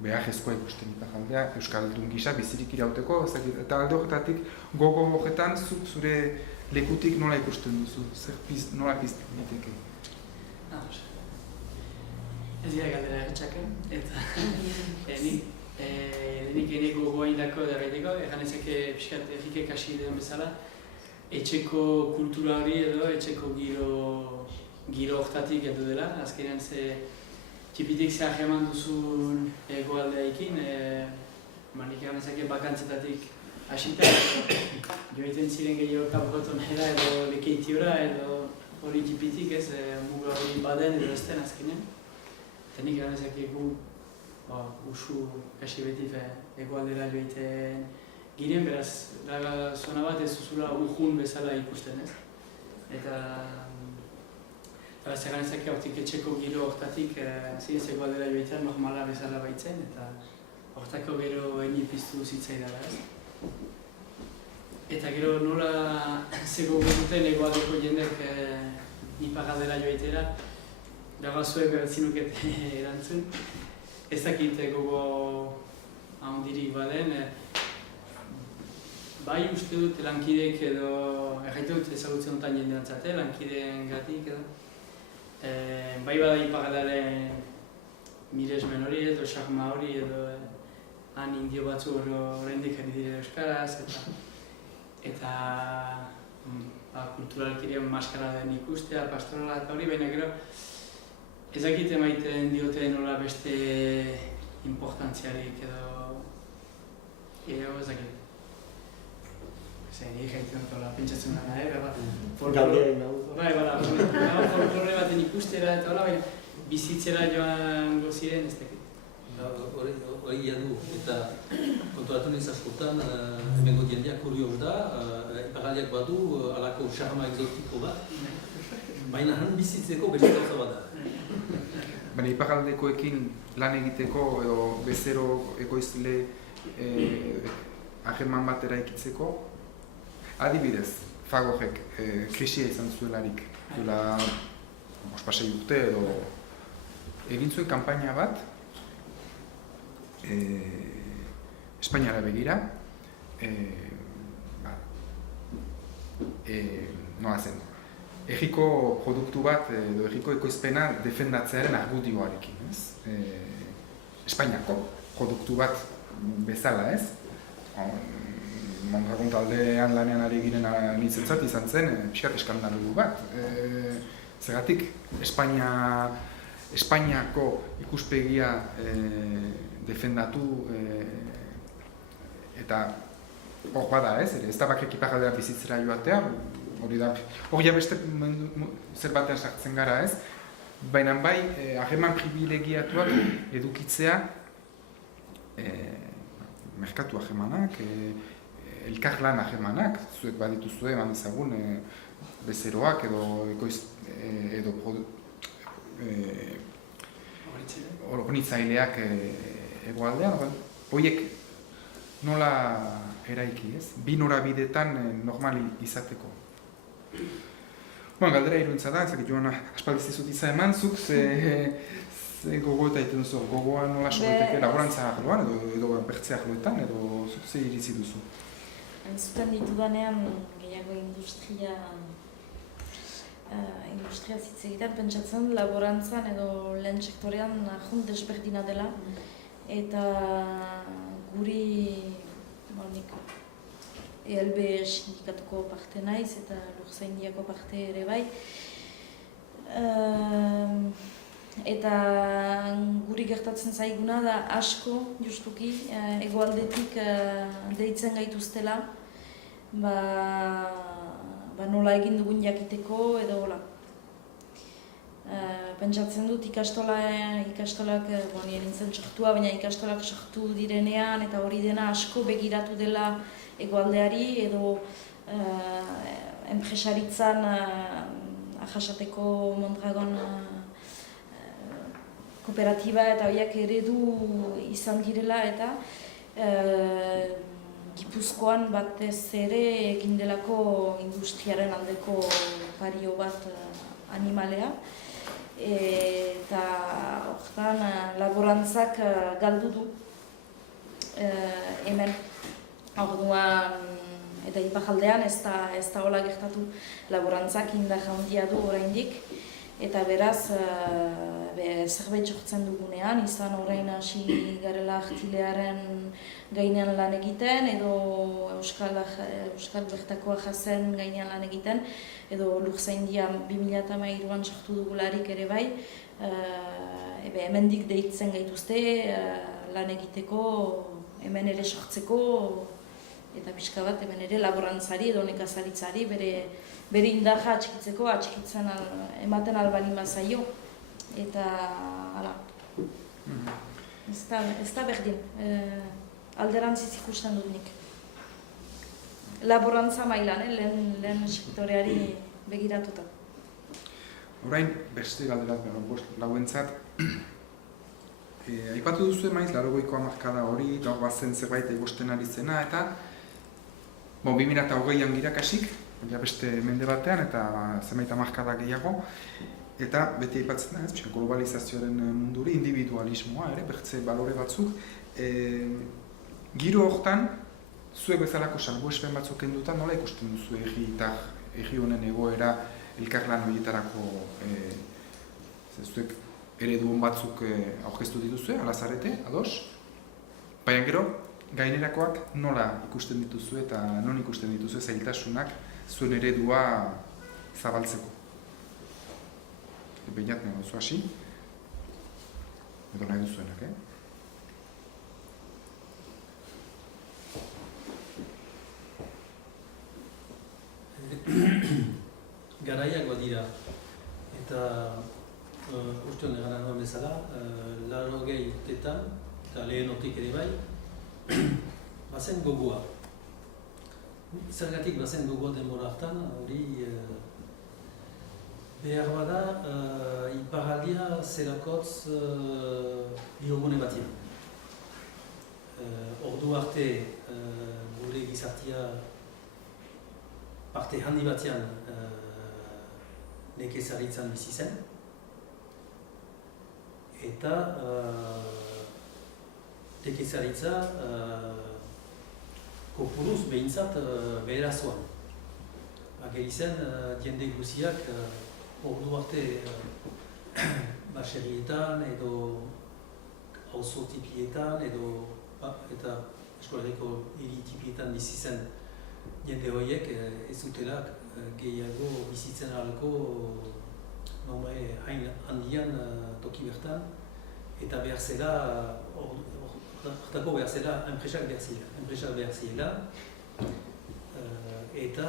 beharrezkoa ikusten iparraldea, euskaldun gisa bizirik irauteko, eta alde horretatik gogo horretan zure lekutik nola ikusten duzu, nola piztu diteke? Ez dira galdera erretxake, eta nik gogoa indako da gaiteko, erganezake pixkat Erikek hasi den bezala, etxeko kultura hori edo etxeko giro hortatik edo dela, azkenean txipitik zehar eman duzun hegoaldearekin, nik erganezake bakantzetatik hasita, joiten ziren gehiago kabotonera edo lekeitiora edo hori txipitik ez, muga hori baden edo ezten azkenean. Eta nik erganezake usu kasi beti hegoaldera joiten giren, beraz, zona bat ez zuzula urjun bezala ikusten ez. Eta erganezake hortik etxeko giro hortatik zinez hegoaldera joitean normala bezala baitzen, eta hortako gero eni piztu zitzaidala ez. Eta gero nola zego duten hegoaldeko jendek iparraldera joitera, dagoazuek zinukete erantzun. Ez dakit gogo handirik baden, bai uste dut lankidek edo, erraitu dut ezagutzen dutan jendeantzate, lankideen gatik edo. Bai bada iparraldaren miresmen hori edo, xarma hori edo, han indio batzu oraindik ari dire euskaraz, eta kulturalkirian maskara den ikustea, pastorala eta hori, baina gero ezakit emaiten diote nola beste importantziarik edo Ego ezakit. Zer, nire jaiten dut hola, pentsatzen dena, Galdea nahu. Bai, folklore baten ikustera eta hola, baina bizitzera joan goziren ez dakit. Hori jadu, eta konturatu nahiz askotan, hemengo jendeak kurioz da, iparraldeak badu halako charma exotiko bat, baina han bizitzeko beste gauza bat da. Baina iparraldekoekin lan egiteko edo bezero ekoizle agerman bat eraikitzeko, adibidez, Fagorek krisia izan zuelarik, duela 5-6 urte edo egin zuen kanpaina bat Espainiara begira, nola zen, egiko produktu bat edo egiko ekoizpena defendatzearen argudioarekin, ez? Espainiako produktu bat bezala, ez? Mondragon taldean lanean ari giren nintzentzat izan zen, pixkat eskandalu bat. Zergatik, Espainiako ikuspegia defendatu eta hor bada ez, ez da bakrek iparraldera bizitzera joatea, hori da beste zer batean sartzen gara ez, baina bai, hageman privilegiatuak edukitzea merkatu hagemanak, elkarlan hagemanak, zuek badituzue eman ezagun bezeroak edo hornitzaileak egoaldean, horiek nola eraiki, ez? Bi norabidetan normal izateko. Galdera iruntza da, ezakit joan aspaldiz dizut izan eman, zuk ze gogo eta egiten duzu, gogoa nola sogeteke laborantza arloan edo bertze arloetan, edo zuk ze iritzi duzu? Entzuten ditudanean gehiago industria hitz egiten, pentsatzen laborantzan edo lehen sektorean ahont desberdina dela eta guri nik ELB sindikatuko parte naiz eta Lurzaindiako parte ere bai eta guri gertatzen zaiguna da asko justuki hegoaldetik deitzen gaituztela nola egin dugun jakiteko edo hola. Pentsatzen dut ikastolak, nire nintzen sortua, baina ikastolak sortu direnean eta hori dena asko begiratu dela hegoaldeari edo enpresaritzan Arrasateko Mondragon kooperatiba eta horiek eredu izan direla eta Gipuzkoan batez ere egin delako industriaren aldeko pario bat animalea eta hortan laborantzak galdu du hemen orduan eta iparraldean ez da hola gertatu laborantzak indar handia du oraindik eta beraz zerbait sortzen dugunean, izan orain hasi garela artilearen gainean lan egiten edo Euskal Bertakoa jazen gainean lan egiten edo Lurzaindia 2013an sortu dugularik ere bai hemendik deitzen gaituzte lan egiteko hemen ere sortzeko eta pixka bat hemen ere laborantzari edo nekazaritzari bere indarra atxikitzen ematen albalin bazaio eta hala. Ez da berdin, alderantziz ikusten dut nik. Laborantza mailan, lehen sektoreari begiratuta. Orain, beste galderat lauentzat, aipatu duzu maiz, 80ko hamarkada hori, gaur bazen zerbait egosten ari zena, eta 2020an girakasik, beste mende batean, eta zenbait hamarkada gehiago, eta beti aipatzen da, globalizazioaren munduri, individualismoa, bertze balore batzuk. Giro hortan, zuek bezalako salbuespen batzuk kenduta, nola ikusten duzu herri honen egoera elkarlan horietarako zuek eredu batzuk aurkeztu dituzue, ala zarete, ados? Baina gero, gainerakoak nola ikusten dituzu eta non ikusten dituzu zailtasunak zuen eredua zabaltzeko. Behinat nahi duzu hasi, edo nahi duzuenak, dira. Eta uste hon egan nuen bezala, 80 urteetan, eta lehenotik ere bai, bazen gogoa. Zergatik bazen gogoa denbora hartan, hori behar bada iparraldia zerakotz biogune batean. Ordu arte gure gizartia parte handi batean nekezaritzan bizi zen. Eta nekezaritza kopuruz behintzat behera zoan. Ageri zen jende guziak ordu arte baserrietan edo auzo tipietan edo eta eskolariko hiri tipietan bizi zen jende horiek ez zutela gehiago bizitzen ahalko hain handian toki bertan eta behar zela hortako behar zela enpresak behar zirela eta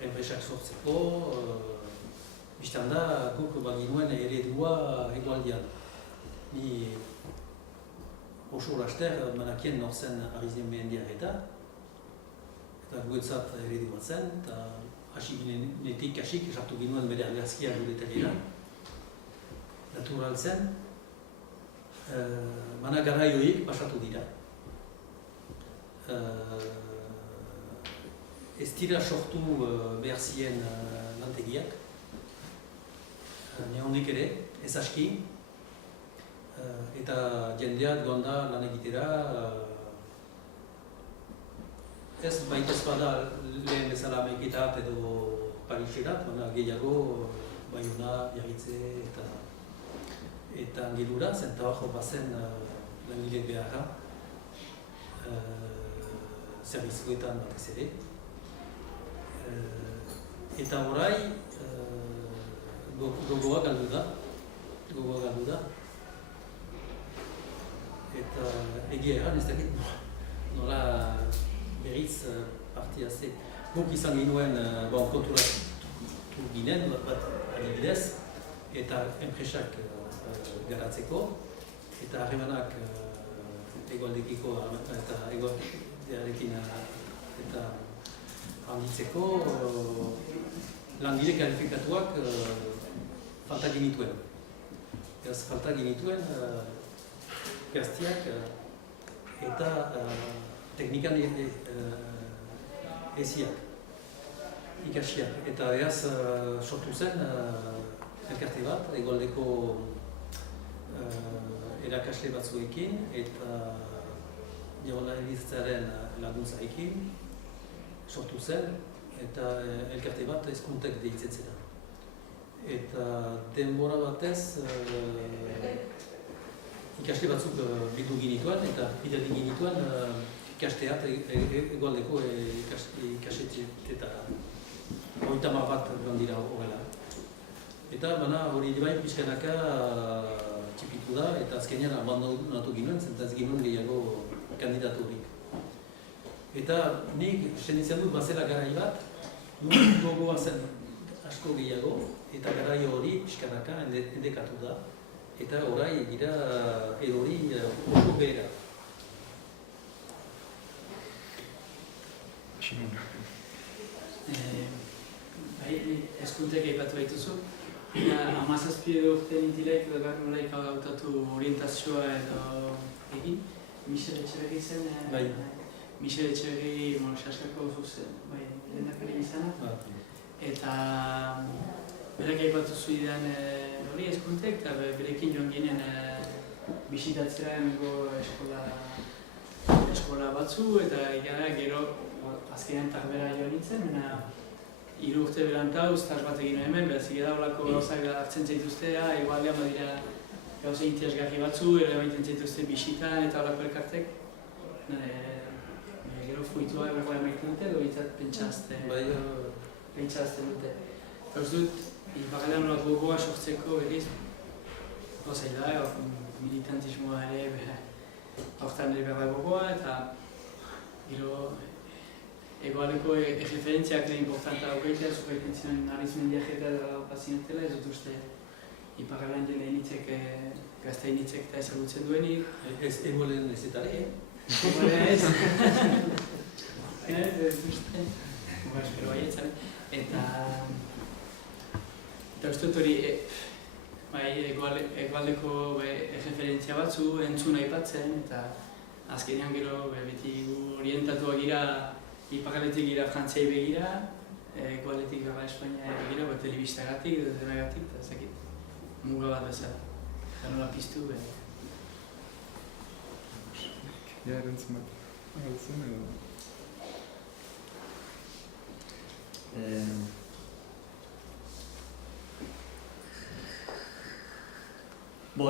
enpresak sortzeko biztan da guk baginuen eredua egualdian. Ni oso laster manakien norzen Arizien Mehendiak eta guetzat eredu bat zen, eta hasi ginenetik hasik sartu ginuen bere argazkia gure telera. Natural zen, mana garai horiek pasatu dira. Ez dira sortu behar ziren lantegiak, nehondik ere, ez aski, eta jendeak joan da lan egitera, ez baitez bada lehen bezala Ameriketat edo Pariserat, baina gehiago Baiona, Biarritze eta Angilura, zenta hor bazen langile beharra, zerbitzuetan batez ere. Eta orai gogoa galdu da. Eta egia erran ez dakit nola berriz partia ze. Guk izan ginuen konturatu ginen bat adibidez eta enpresak garatzeko eta harremanak egoaldekiko eta egoaldearekin eta handitzeko langile kalifikatuak falta genituen. Falta genituen gaztiak eta teknikan eziak, ikasiak. Eta behaz sortu zen elkarte bat, egoaldeko erakasle batzuekin eta jaurlaritzaren laguntzarekin sortu zen eta elkarte bat hezkuntek deitzen zena. Eta denbora batez ikasle batzuk bildu ginituen eta bidali ginituen ikasteat egoaldeko ikastetxeetara. 30 bat joan dira horrela. Eta bana hori bai pixkanaka txipitu da eta azkenean abandonatu ginuen, zenta ez ginuen gehiago kandidaturik. Eta nik senditzen dut bazela garai bat, gogoa zen asko gehiago, eta garai hori pixkanaka endekatu da. Eta orai dira hori oso behera. Hezkuntek aipatu baituzu. 17 urte nintilek edo nolaik hautatu orientazioa edo egin. Michel Etxeberri zen. Michel Etxeberri Saskako lehendakari izana. Eta berak aipatu zuidean hori hezkuntek eta berekin joan ginen bisitatzera emango eskola batzu eta gero azkenean tarbera joan nintzen, 3 urte berantau, stage bat egin hemen, behaz egin daulako gauzak hartzen zaituztea, egualdean badira gauza interesgarri batzu, ere baiten zaituzte bisitan eta horako elkartek. Gero fruitua egoa emaiten dute, edo bitzat pentsazten dute. Eta uz dut, iparalean horak gogoa sortzeko berriz, gozaila da, militantismoa ere, hortan ere behar da gogoa, eta gero egoaldeko referentziak da importanta daukaitea, zuko egiten nariz mendia jeta dela pazinetela, ez dut uste iparraldean jende initzek, gazte initzek eta ezagutzen duenik. Ez egolen ez eta lehen. Ez uste, espero baietzaren. Eta uste dut hori, egoaldeko referentzia batzu entzun aipatzen, eta azkenean gero beti orientatuak gira, iparraldetik gira Frantziai begira, egoaldetik gara Espainia begira, telebistagatik edo denagatik, eta ezakit, muga bat bezala. Eta nola piztu, Ja, erantzun bat. Zen edo?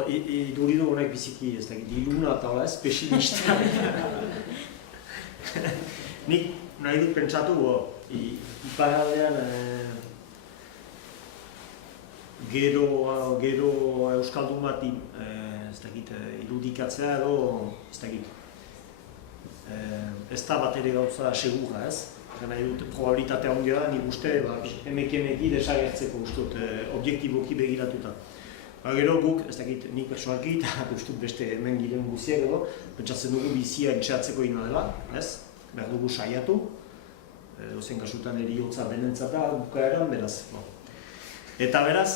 Iduridu honek biziki ez dakit, iluna eta hola ez, pesimista. Nik nahi dut pentsatu, iparraldean gero euskaldun bat ez dakit, irudikatzea edo ez dakit. Ez da bat ere gauza segura ez. Nahi dut probabilitatea ondia da, nik uste emeki desagertzeko ustut, objektiboki begiratuta. Gero guk, ez dakit, nik persoanki eta ustut beste hemen giren guziak edo, pentsatzen dugu bizia entxeatzeko ina dela, ez? Behar dugu saiatu, dozen kasutan eriotza benentzata bukaeran, beraz. Eta beraz,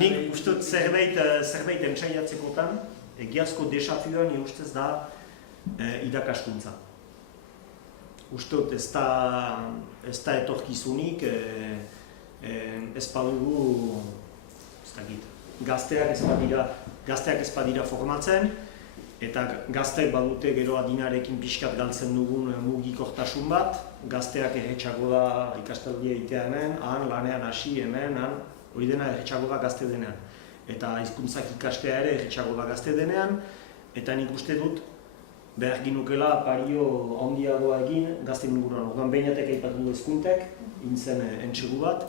nik ustut zerbait entxaiatzekotan, egiazko desafioa ni ustez da irakaskuntza. Ustut ez da etorkizunik, ez badugu, ez dakit, gazteak ez badira formatzen, eta gazteek badute gero adinarekin pixkat galtzen dugun mugikortasun bat, gazteak erretxago da ikastaldia egitea hemen, han lanean hasi hemen, han hori dena erretxago da gazte denean. Eta hizkuntzak ikastea ere erretxago da gazte denean, eta nik uste dut behar ginukela pario handiagoa egin gazten inguruan. Orduan behinetek aipatu du hezkuntek, intzen entsegu bat,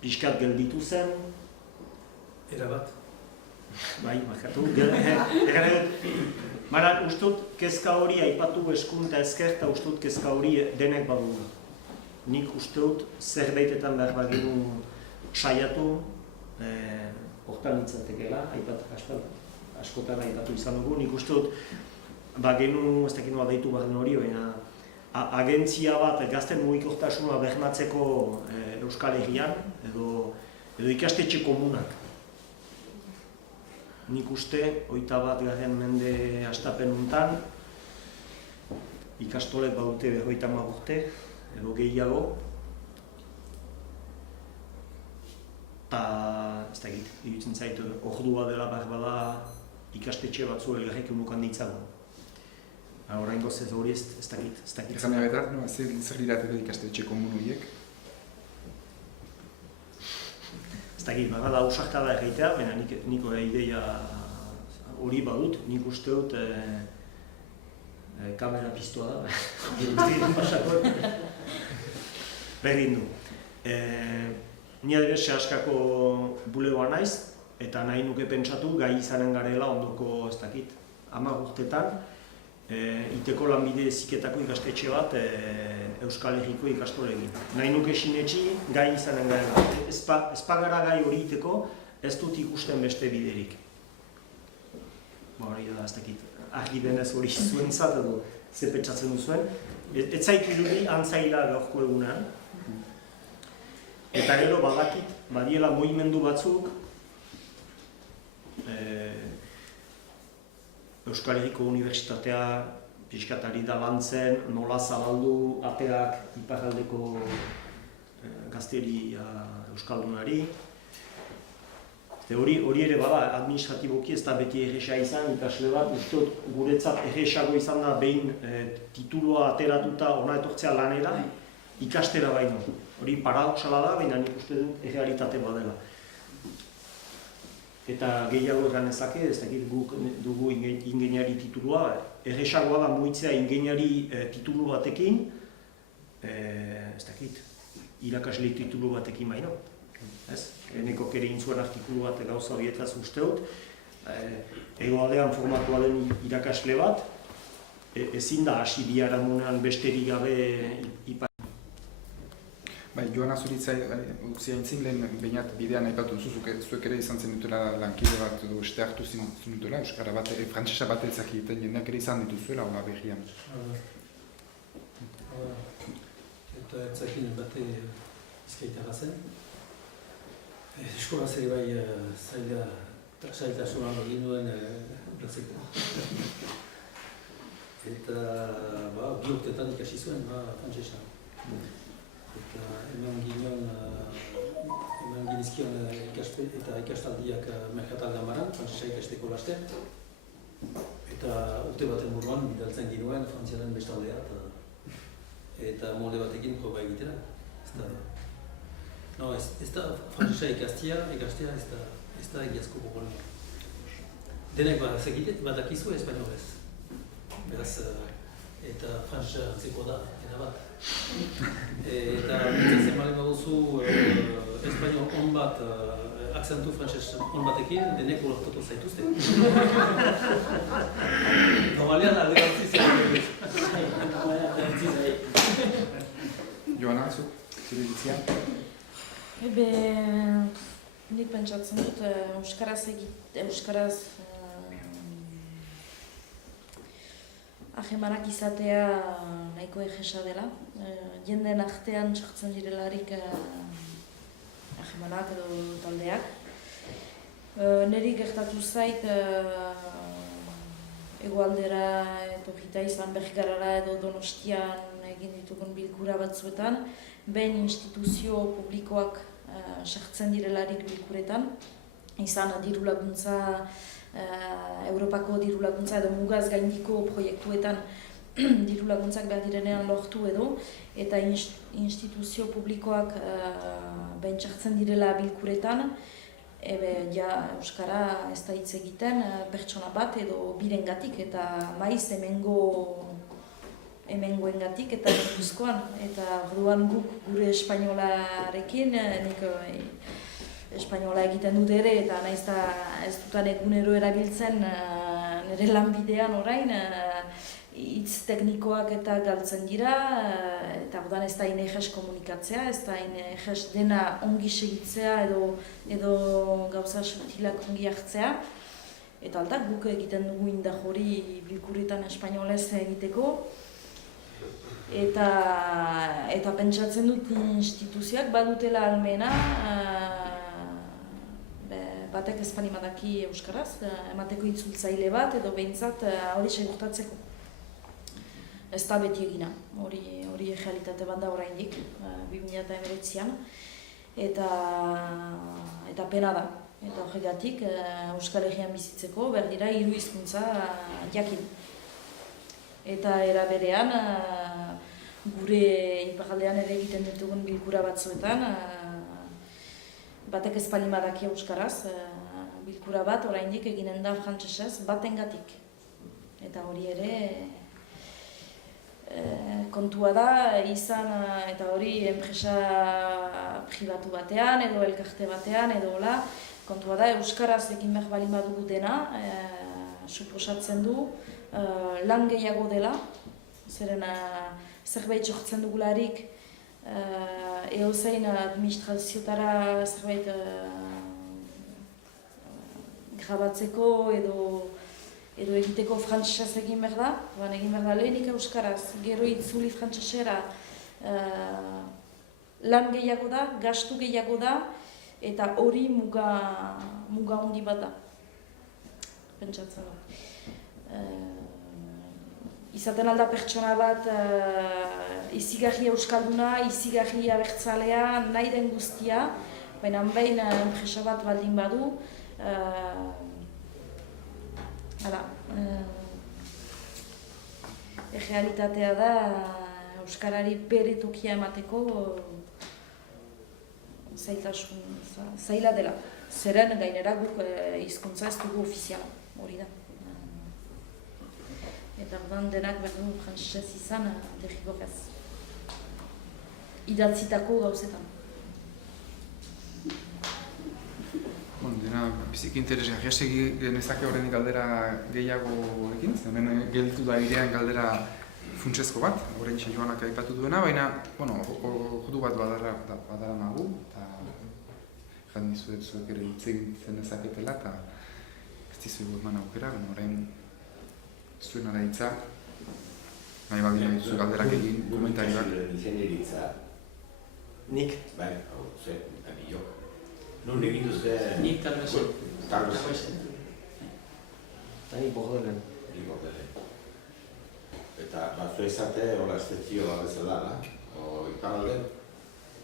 pixkat gelditu zen. Erabat. Bai, markatu. Baina ustut kezka hori aipatu hezkuntza ezker eta ustut kezka hori denek badugu. Nik uste dut zerbaitetan behar baginu saiatu, hortan nintzatekeela, askotan aipatu izan dugu. Nik uste dut bagenu, ez dakit nola deitu behar den hori, baina agentzia bat gazten mugikortasuna bermatzeko Euskal Herrian edo ikastetxe komunak. Nik uste, 21. mende hastapen untan, ikastolek badute 50 urte edo gehiago. Eta, ez dakit, iruditzen zait, ordua dela behar bada ikastetxe batzu elgarrek unukan ditzago. Oraingoz ez hori ez dakit. Ezan ebetat, zer lirateko ikastetxe komun horiek? Ez dakit, bada ausarta da egitea, baina nik ideia hori badut, nik uste dut kamera piztua da, guztien pasako. Begin du. Ni adibidez sehaskako bulegoa naiz, eta nahi nuke pentsatu gai izanen garela ondoko ez dakit, 10 urtetan, iteko lanbide heziketako ikastetxe bat Euskal Herriko ikastolekin. Nahi nuke sinetxi gai izanen garela. Ez pagara gai hori iteko, ez dut ikusten beste biderik. Hori da, ez dakit, argi denez hori zuentzat edo ze pentsatzen duzuen. Ez zait irudi antzaila gaurko egunean. Eta gero badakit, badiela mugimendu batzuk, Euskal Herriko Unibertsitatea pixkatari da lantzen, nola zabaldu ateak iparraldeko gazteri euskaldunari. Hori ere bada, administratiboki ez da beti erresa izan, ikasle bat, ustot guretzat erresago izan da behin titulua ateratuta ona etortzea lanera, ikastera baino. Hori paradoxala da, baina nik uste dut errealitate badela. Eta gehiago erran ezake, ez dakit guk dugu ingeniari titulua, erresagoa da mugitzea ingeniari titulu batekin, ez dakit, irakasle titulu batekin baino. Eneko kere intzuen artikulu bat gauza horietaz uste dut, egoaldean formatua den irakasle bat, ezin da hasi biharamunean besterik gabe Bai, Joana Zuritza utzi aintzin lehen behinat bidean aipatu duzu, zuek ere izan zen dutela lankide bat edo beste hartu zinutela, euskara bat, frantsesa bat etzak egiten jendeak ere izan dituzuela, hola behian. Eta etzakin bate bizkaitarra zen. Eskola zer bai zailtasuna egin duen platzeko. Eta bi urtetan ikasi zuen frantsesa. Eta eman ginizkion eta ikastaldiak Merkatal Ganbaran, frantsesa ikasteko laste. Eta urte baten buruan bidaltzen ginuen Frantziaren bestaldea eta molde batekin proba egitera. Ez da frantsesa ikastea ez da egiazko problema. Denek badakizu espainolez. Beraz, eta frantsesa antzeko da, erabat. Eta zen bali baduzu espainol on bat, akzentu frantses on batekin, denek ulertuko zaituzte. Normalean alde gartzi Joana, zure iritzia? Nik pentsatzen dut euskaraz ahemanak izatea nahiko egesa dela. Jendeen artean sortzen direlarik ahemanak edo taldeak. Neri gertatu zait hegoaldera etorrita izan Bergarara edo Donostian egin ditugun bilkura batzuetan, behin instituzio publikoak sartzen direlarik bilkuretan, izan diru laguntza, Europako diru laguntza edo mugaz gaindiko proiektuetan diru laguntzak behar direnean lortu edo, eta instituzio publikoak behin sartzen direla bilkuretan, euskara ez da hitz egiten pertsona bat edo birengatik eta maiz hemengoengatik eta Gipuzkoan. Eta orduan guk gure espainolarekin, nik espainola egiten dut ere eta naiz da ez dutan egunero erabiltzen nire lanbidean orain hitz teknikoak eta galtzen dira eta orduan ez da inejes komunikatzea, ez da inejes dena ongi segitzea edo gauza sutilak ongi hartzea. Eta aldak guk egiten dugu indar hori bilkuretan espainolez egiteko. Eta pentsatzen dut instituzioak badutela almena batek ez panimadaki euskaraz, emateko itzultzaile bat edo behintzat hori segurtatzeko. Ez da beti egina, hori realitate bat da oraindik, 2019an, eta pena da. Eta horregatik Euskal Herrian bizitzeko behar dira 3 hizkuntza jakin. Eta era berean, gure iparraldean ere egiten ditugun bilkura batzuetan, batek ez palimadaki euskaraz, bilkura bat oraindik eginen da frantsesez batengatik. Eta hori ere kontua da izan, eta hori enpresa pribatu batean edo elkarte batean edo hola, kontua da euskaraz egin behar balin badugu dena, suposatzen du lan gehiago dela, zeren zerbait sortzen dugularik eozein administraziotara zerbait grabatzeko edo egiteko frantsesez egin behar da, egin behar da lehenik euskaraz, gero itzuli frantsesera lan gehiago da, gastu gehiago da, eta hori muga handi bat da, pentsatzen da. Izaten alda pertsona bat izigarri euskalduna, izigarri abertzalea, nahi den guztia, baina behin enpresa bat baldin badu, errealitatea da euskarari bere tokia emateko zaila dela. Zeren gainera guk hizkuntza ez dugu ofiziala, hori da. Eta orduan denak behar du frantsesez izan derrigorrez. Idatzitako gauzetan. dena biziki interesgarria. Segi genezake horrenik galdera gehiagoekin, hemen gelditu da airean galdera funtsezko bat, oraintxe Joanak aipatu duena, baina, bueno, ordu bat badara magu, eta jan dizuet zuek ere hitz egiten dezaketela, eta ez dizuegu eman aukera, orain zuen ara hitza, nahi badira dizu galderak egin, komentari bat. Ingenieritza. Nik? Bai, hau, ze, jo. Nun egin duze... Nik Tarbesen. Tarbesen. Eta nik Bordelen. Nik Bordelen. Eta batzu izate, hola estetioa bezala, o iparalde,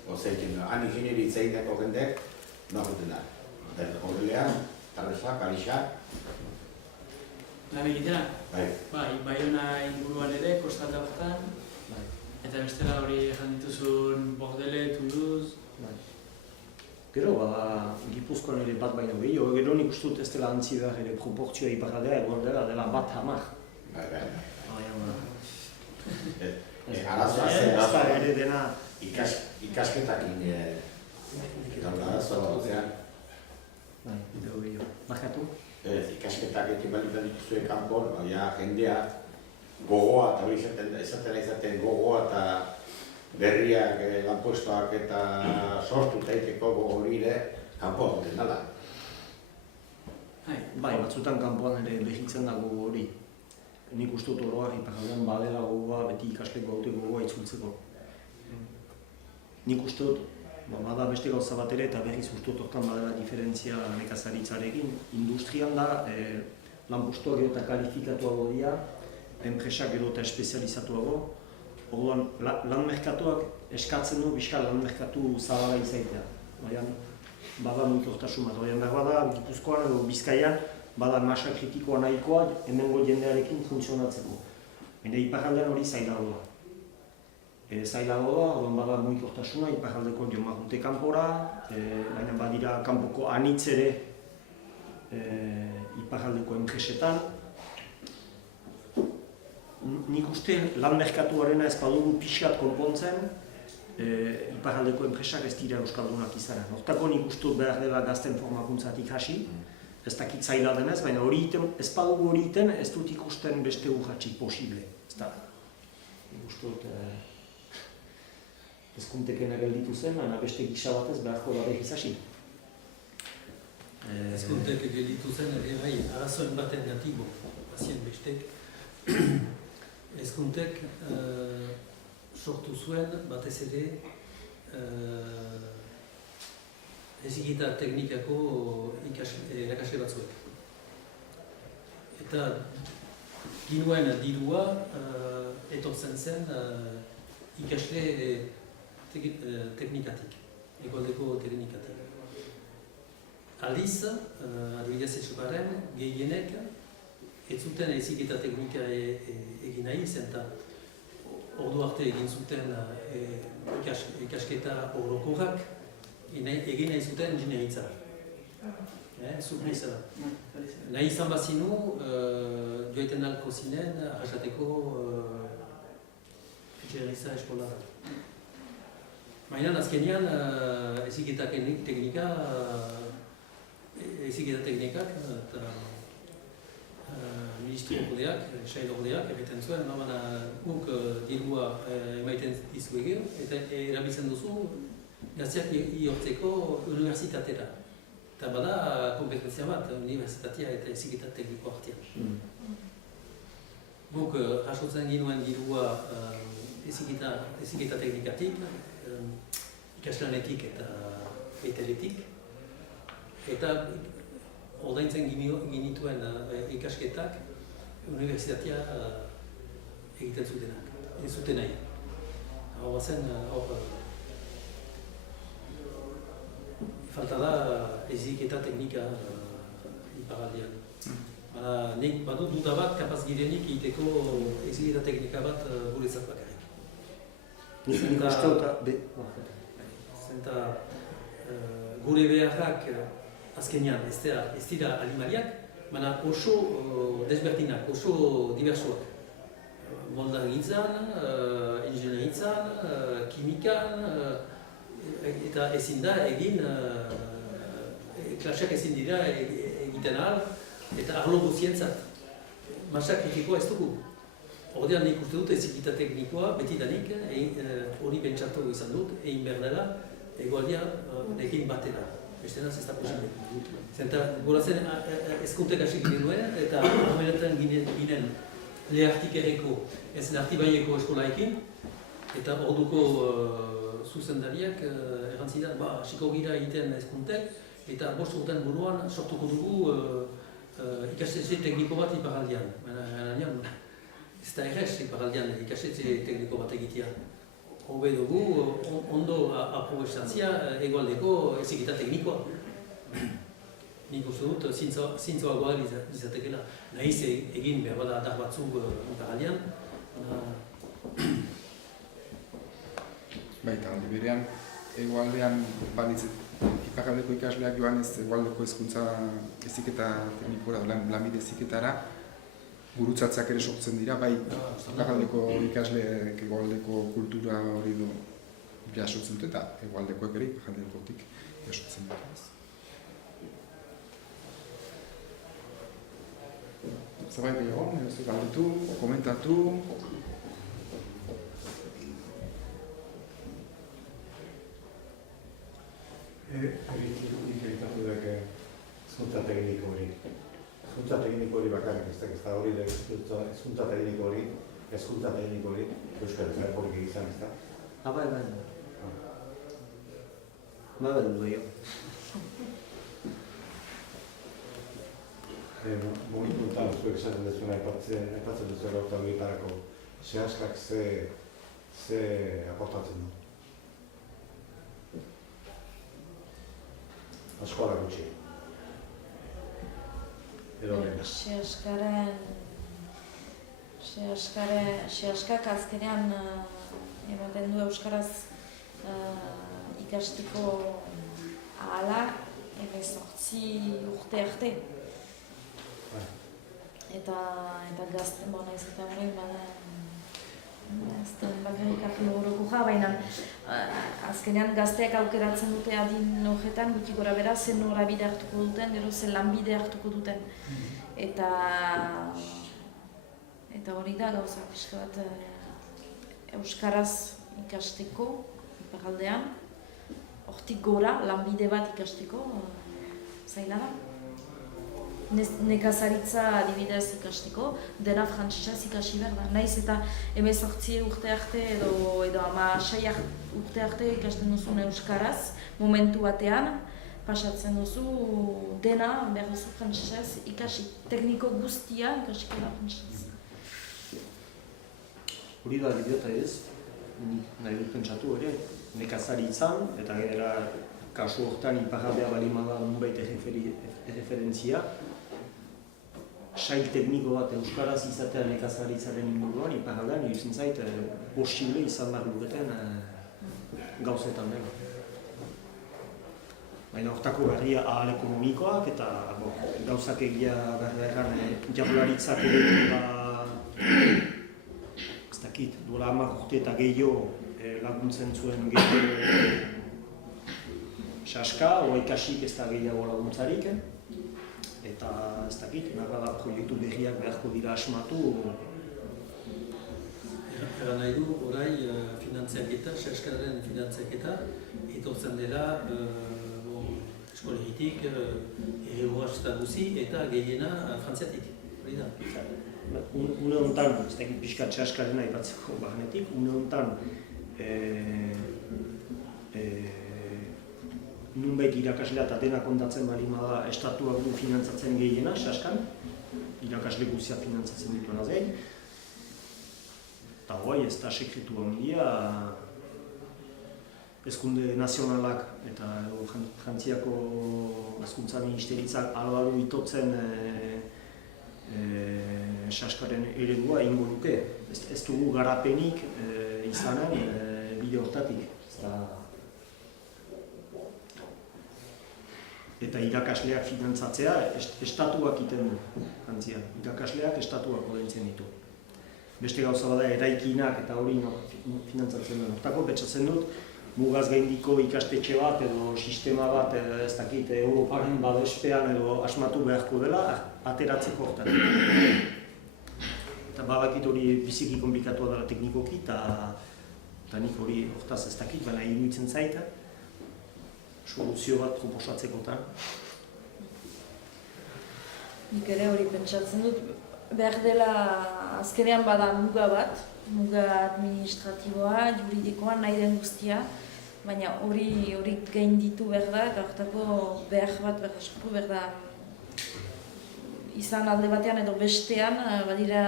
o zeiken, han ingenieritza egiteko jendek, nahuten da. Bordelean, Tarbesa, Parixa. Lan egitera? Bai. Bai, Baiona inguruan ere, kostalde horretan. Eta bestela hori ejan dituzun Bordele, Toulouse. Gero, bada, Gipuzkoan ere bat baino gehiago, gero nik uste dut ez dela antzi behar ere proportzioa iparaldea egon dela bat hamar. Bai. Arazoa zen, ere dena... Ikasketakin arazoa batzean. Bai, gero gehiago. Markatu? Ikasketak ekin balitan dituzue kanpon, jendea gogoa, eta izaten gogoa eta berriak, lanpostoak eta sortu daiteko gogorire kanpoan duten dala. Bai, batzutan kanpoan ere behitzen dago hori. Nik uste dut oroak iparaldean badela gogoa, beti ikasleko haute gogoa itzultzeko. Nik uste dut, bada beste gauza bat ere eta berriz uste dut hortan badela diferentzia nekazaritzarekin. Industrian da, lanpostoak gero eta kalifikatuago dira, enpresak gero eta espezializatuago. Orduan, lan merkatuak eskatzen du bizka lan merkatu zabala izaitea. Baina, bada mugikortasun bat. Baina, bada, Gipuzkoan edo Bizkaian, bada masa kritikoa nahikoa hemengo jendearekin funtzionatzeko. Baina, iparraldean hori zailago da. Zailago da, orduan bada mugikortasuna, iparraldeko jomarrute kanpora, baina badira kanpoko anitz ere iparraldeko enpresetan. Nik uste lan merkatuarena ez badugu pixkat konpontzen, iparraldeko enpresak ez dira euskaldunak izanen. Hortako nik uste behar dela gazten formakuntzatik hasi, ez dakit zaila denez, baina hori iten, ez badugu hori iten, ez dut ikusten beste urratxik posible. Ez da, nik uste dut ezkuntekena gelditu zen, baina beste gisa batez beharko da behiz hasi. Ezkuntek gelditu zen, ere bai, arazoen baten gatibo, bazien bestek. Ezkuntek sortu zuen batez ere heziketa teknikako irakasle batzuek. Eta ginuen dirua etortzen zen ikasle teknikatik, egoaldeko teknikatik. Aldiz, adibidez Etxeparen, gehienek ez zuten heziketa teknika egin nahi zen, eta ordu arte egin zuten ikasketa orokorrak egin nahi zuten ingineritza. Zuk nahi zela. Nahi izan bazinu, joaiten alko zinen, arrasateko etxeritza eskolara. Baina azkenean heziketa teknikak eta ministro ordeak, sail ordeak egiten zuen, baina guk dirua emaiten dizuegu eta erabiltzen duzu gazteak ihortzeko unibertsitatera. Eta bada kompetentzia bat, unibertsitatea eta heziketa tekniko artean. Guk jasotzen ginuen dirua heziketa teknikatik, ikaslanetik eta eteletik, eta ordaintzen ginituen ikasketak unibertsitatea egiten zutenak, ez zuten nahi. Hor zen, falta da heziketa teknika iparaldean. Nik badut duda bat, kapaz girenik egiteko heziketa teknika bat guretzat bakarrik. Nik uste Zenta gure beharrak azkenean ez dira animaliak, baina oso desberdinak, oso diversoak. Moldagintzan, ingenieritzan, kimikan, eta ezin da egin klaseak ezin dira egiten ahal, eta arlo guztientzat. Masa kritikoa ez dugu. Ordean nik uste dut ezikita teknikoa, betidanik, hori pentsatu izan dut, egin behar dela, egoaldia egin batera. Beste naz ez da posible. Zenta, gorazen ezkuntek hasi ginen eta armenetan ginen lehartik erreko, ez Lartibaieko eskolaekin, eta orduko zuzendariak errantzidan, hasiko gira egiten ezkuntek, eta 5 urtean buruan sortuko dugu ikastetxe tekniko bat iparaldean. Ez da errez iparaldean ikastetxe tekniko bat egitea. Hobe dugu, ondo aprobestantzia egoaldeko ezikita teknikoa. Nik uste dut, zintzoagoa izatekela. Nahiz egin behar bada adar batzuk iparaldean. Baita, aldi berean, egoaldean balitz iparaldeko ikasleak joan ez egoaldeko hezkuntza heziketa teknikora, lanbide heziketara, gurutzatzeak ere sortzen dira, bai iparaldeko ikasleek egoaldeko kultura hori jasotzen dute, eta egoaldekoek ere iparaldekotik jasotzen dute. Zerbait gehiago, galdetu, komentatu. Nik egitatu duk hezkuntza tekniko hori. Hezkuntza tekniko hori bakarrik ez da hori hezkuntza tekniko hori, Euskal Herrikorik egizan ez da. Bai. Bai, du jo. Momentu honetan zuek esaten duzuna aipatzen duzuela eta horietarako sehaskak ze aportatzen du? Askola gutxi. Edo lehena. Sehaskak azkenean ematen du euskaraz ikasteko ahala 18 urte arte. Eta gazte, naiz eta horrek ez den bakarrik arkeologorokoa, baina azkenean gazteak aukeratzen dute adin horretan gutxi gora bera zen norabide hartuko duten, gero zen lanbide hartuko duten. Eta hori da gauza pixka bat euskaraz ikasteko iparraldean, hortik gora lanbide bat ikasteko zaila da. Nekazaritza adibidez ikasteko, dena frantsesez ikasi behar da. Naiz eta 18 urte arte edo 16 urte arte ikasten duzun euskaraz, momentu batean, pasatzen duzu dena behar duzu frantsesez ikasi. Tekniko guztia ikasiko da frantsesez. Hori da adibiota ez, nahi dut pentsatu ere, nekazaritzan, eta gainera kasu horretan iparraldea balimada nunbait erreferentzia, sail tekniko bat euskaraz izatea nekazaritzaren inguruan, iparraldean, iruditzen zait, posible izan behar luketen gauzetan dela. Baina hortako berria ahal ekonomikoak eta gauzak egia berrean jaurlaritzak ere ez dakit, duela 10 urte eta gehiago laguntzen zuen gehiago saska, oa ikasik ez da gehiago laguntzarik. Eta ez dakit, da proiektu berriak beharko dira asmatu. Eran nahi du, orai finantziaketa, saskararen finantziaketa, etortzen dela eskolegitik, erregurazta guzi eta gehiena frantziatik. Hori da. Une honetan, ez dakit pixkat saskarena aipatzeko bahanetik, une honetan nunbait irakaslea eta dena kontatzen balimada estatuak du finantzatzen gehiena, saskan, irakasle guztiak finantzatzen dituena zein. Eta guai ez da sekretu handia, hezkunde nazionalak eta Frantziako hezkuntza ministeritzak albaru itotzen saskaren eredua egingo luke. Ez dugu garapenik izanen bide hortatik. Eta irakasleak finantzatzea estatuak iten du, Frantzian. Irakasleak estatuak ordaintzen ditu. Beste gauza bada eraikinak eta hori finantzatzen du. Hortako betxatzen dut, mugaz gaindiko ikastetxe bat edo sistema bat ez dakit Europaren babespean edo asmatu beharko dela ateratzeko hortan. Eta badakit hori biziki konplikatua dela teknikoki eta nik hori hortaz ez dakit, baina iruditzen zait soluzio bat proposatzekotan. Nik ere hori pentsatzen dut, behar dela azkenean bada muga bat, muga administratiboa, juridikoa, nahi den guztia, baina hori gainditu behar da, eta horretako behar bat behar da izan alde batean edo bestean, badira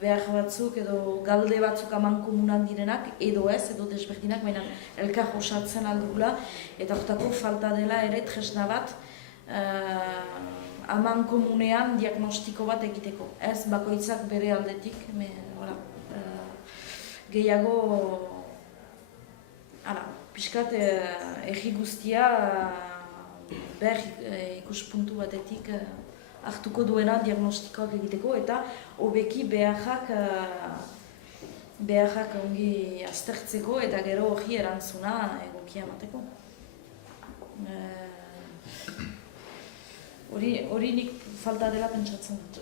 behar batzuk edo galde batzuk aman komunan direnak, edo ez, edo desberdinak, baina elkar osatzen aldugula, eta horretako falta dela ere tresna bat, aman komunean diagnostiko bat egiteko. Ez bakoitzak bere aldetik, gehiago pixkat egi guztia behar ikuspuntu batetik hartuko duena diagnostikoak egiteko eta hobeki beharrak ongi aztertzeko eta gero hori erantzuna egokia emateko. Hori nik falta dela pentsatzen dut.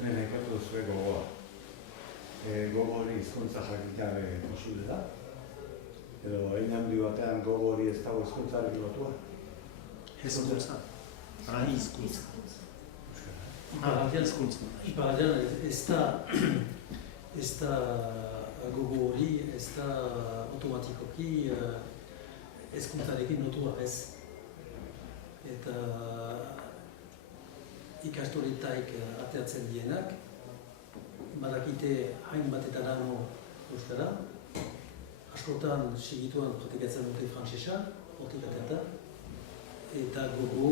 Hemen ekatu duzue gogoa. Gogo hori hizkuntza jakitea posible da? Edo hein handi batean gogo hori ez dago hizkuntzarekin lotua? Hezkuntza. Hizkuntza. Iparaldean ez da gogo hori, ez da automatikoki hezkuntzarekin lotua ez. Eta ikastoletaik ateratzen dienak, badakite hainbatetarano euskara, askotan segituan praktikatzen dute frantsesa, hortik aterata, eta gogo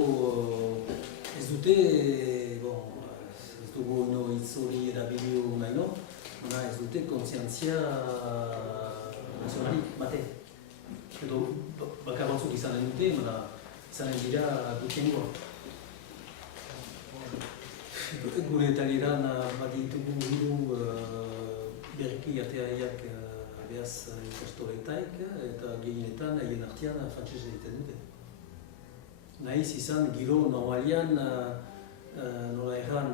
ez dute, ez dugu hitz hori erabilio naino, ez dute kontzientzia nazionalik bate. Edo bakar batzuk izanen dute, izanen dira gutiengoa. Gure italiaran baditugu hiru berriki arteariak behaz ikastoletaik eta gehienetan haien artean frantsesa egiten dute. Nahiz izan giro normalian, nola erran,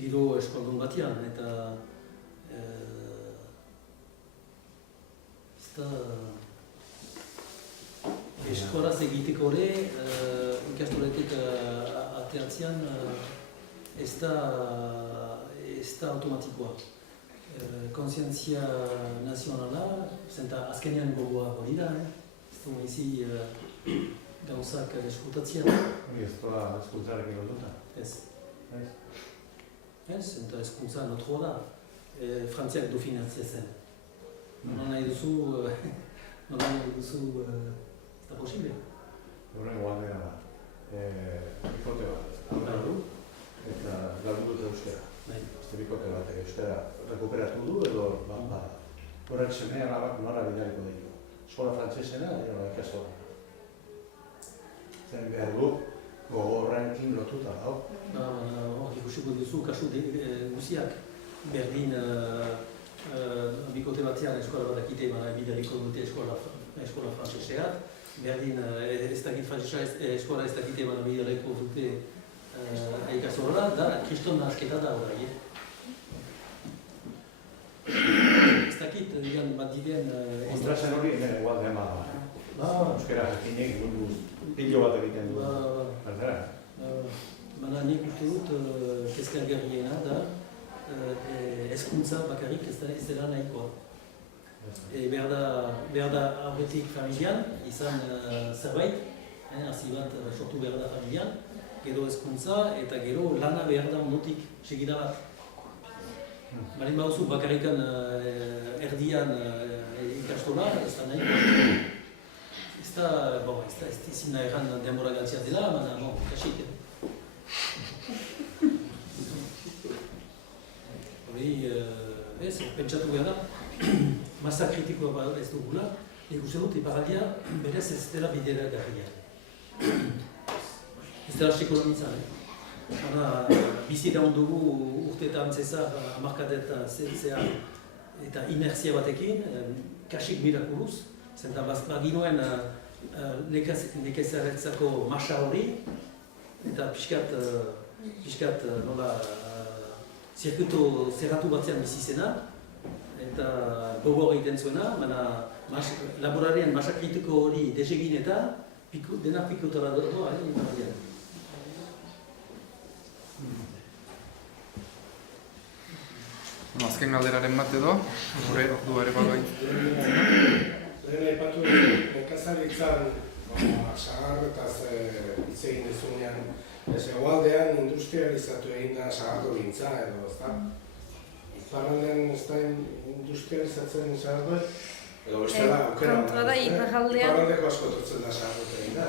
giro eskoldun batean eta ez da eskolaz egiteko ere ikastoletik ateratzean ez da automatikoa. Kontzientzia nazionala, zenta azkenean gogoa hori da, ez dugu izi gauzak eskutatzea. Hori ez doa hizkuntzarekin lotuta? Ez. Ez, zenta hizkuntza notroa da. Frantziak du finantzia zen. Nola nahi duzu, ez da posible. Horren galdera bat. Bikote bat. Eta galdu dut euskara. Este bikote bat euskara rekuperatu du edo horren semea alabak nola bidaliko ditu. Eskola frantsesena edo ikastola. Zer behar du, gogo horrenkin lotuta dago. Ikusiko duzu kasu guziak. Berdin bikote batean eskola bat dakite bidaliko dute eskola frantseseat. Berdin ez dakit frantsesa eskola ez dakite bidaliko dute ikastola da, kriston nahasketa da horrei. Ez dakit, bat diren... Kontrazen hori hemen egual dema da. Euskara jakinek mundu pilo bat egiten du. Baina nik uste dut kezkagarriena da hezkuntza bakarrik ez dela nahikoa. Behar da aurretik familian, izan zerbait, hasi bat sortu behar da familian, gero hezkuntza eta gero lana behar da ondotik segida bat. Baren bauzu bakarrikan erdian ikastola, ez da nahikoa. Ez izin erran denbora gantzia dela, baina kasik. Hori, ez, pentsatu behar da, masa kritikoa ez dugula, ikusten dut iparaldia berez ez dela bidera garria. Ez dela sekolonitza, bizi daun dugu urteetan zezar hamarkadeta zehar eta inertzia batekin, kasik mirakuluz, zenta baginuen nekazaretzako masa hori, eta pixkat nola zirkuito zerratu batzean bizi zena, eta gogor egiten zuena, baina laborarien masa kritiko hori desegin eta dena pikotara doa, Azken galderaren bat edo, gure ordu ere baloa Lehen aipatu nekazaritzan sagarretaz hitz egin dezunean, hegoaldean industrializatu egin da sagarro gintza edo, ezta? Iparraldean ez da industrializatzen sagarroa? Edo bestela, aukera iparraldeko asko tortzen da sagarroa egin da.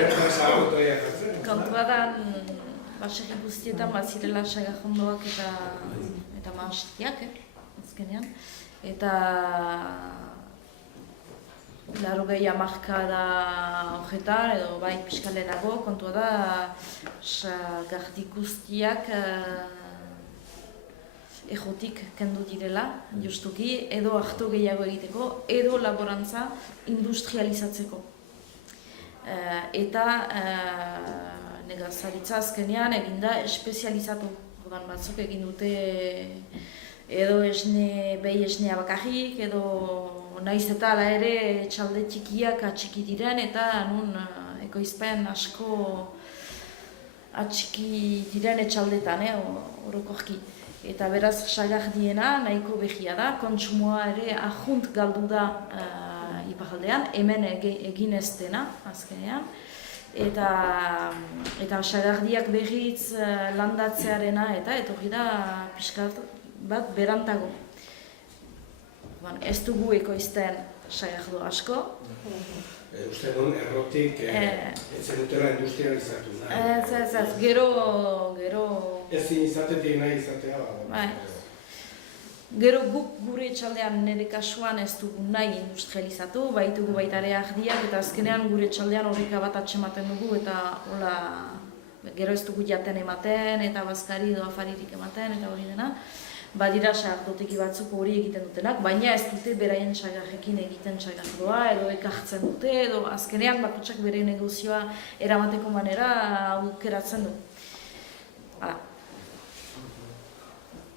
Eta sagarroa jartzen? Kontua da, baserri guztietan bazirela sagarrondoak eta mahastiak, azkenean. Eta 80 hamarkada horretan, edo bai piskalerago, kontua da sagardi guztiak ejotik kendu direla, justuki, edo hartu gehiago egiteko, edo laborantza industrializatzeko. Eta nekazaritza azkenean eginda espezializatu. Orduan batzuk egin dute edo behi esnea bakarrik, edo naiz eta ala ere txalde txikiak atxiki diren, eta nun ekoizpen asko atxiki diren etxaldetan, orokorki. Eta beraz sagardiena nahiko behia da, kontsumoa ere ahunt galdu da iparraldean, hemen egin ez dena azkenean. Eta sagardiak berriz landatzearena eta etorri da pixkat bat berantago. Ez dugu ekoizten sagardo asko. Uste duen errotik etzen dutela industrializatu nahi. Ez, gero... Ezin izatetik nahi izatea. Gero guk gure etxaldean nire kasuan ez dugu nahi industrializatu, baitugu baita ere ahdiak eta azkenean gure etxaldean horreka bat atxematen dugu eta hola gero ez dugu jaten ematen eta bazkari edo afaririk ematen eta hori dena. Badira sagardoteki batzuk hori egiten dutenak, baina ez dute beraien sagarrekin egiten sagardoa edo ekartzen dute edo azkenean bakotsak bere negozioa eramateko manera aukeratzen du. Hala.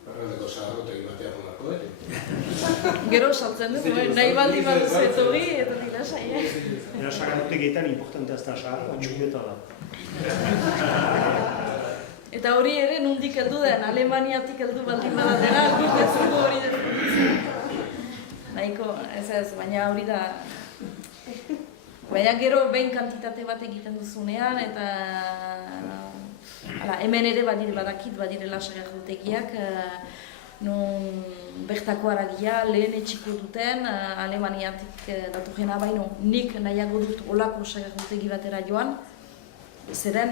Barreneko sagardoteki batean honako, Gero saltzen du, nahi baldin baduz etorri eta dira saia. Era sagardotegietan importantea ez da sagardoa, txumeta da. Eta hori ere nondik heldu den, Alemaniatik heldu baldin badatera, guk ez dugu hori definitzen. Nahiko, ez, baina hori da... Baina gero behin kantitate bat egiten duzunean, eta... Hemen ere badirela sagardotegiak, non bertako haragia lehen etxiko duten, Alemaniatik datorrena baino, nik nahiago dut olako sagardotegi batera joan, zeren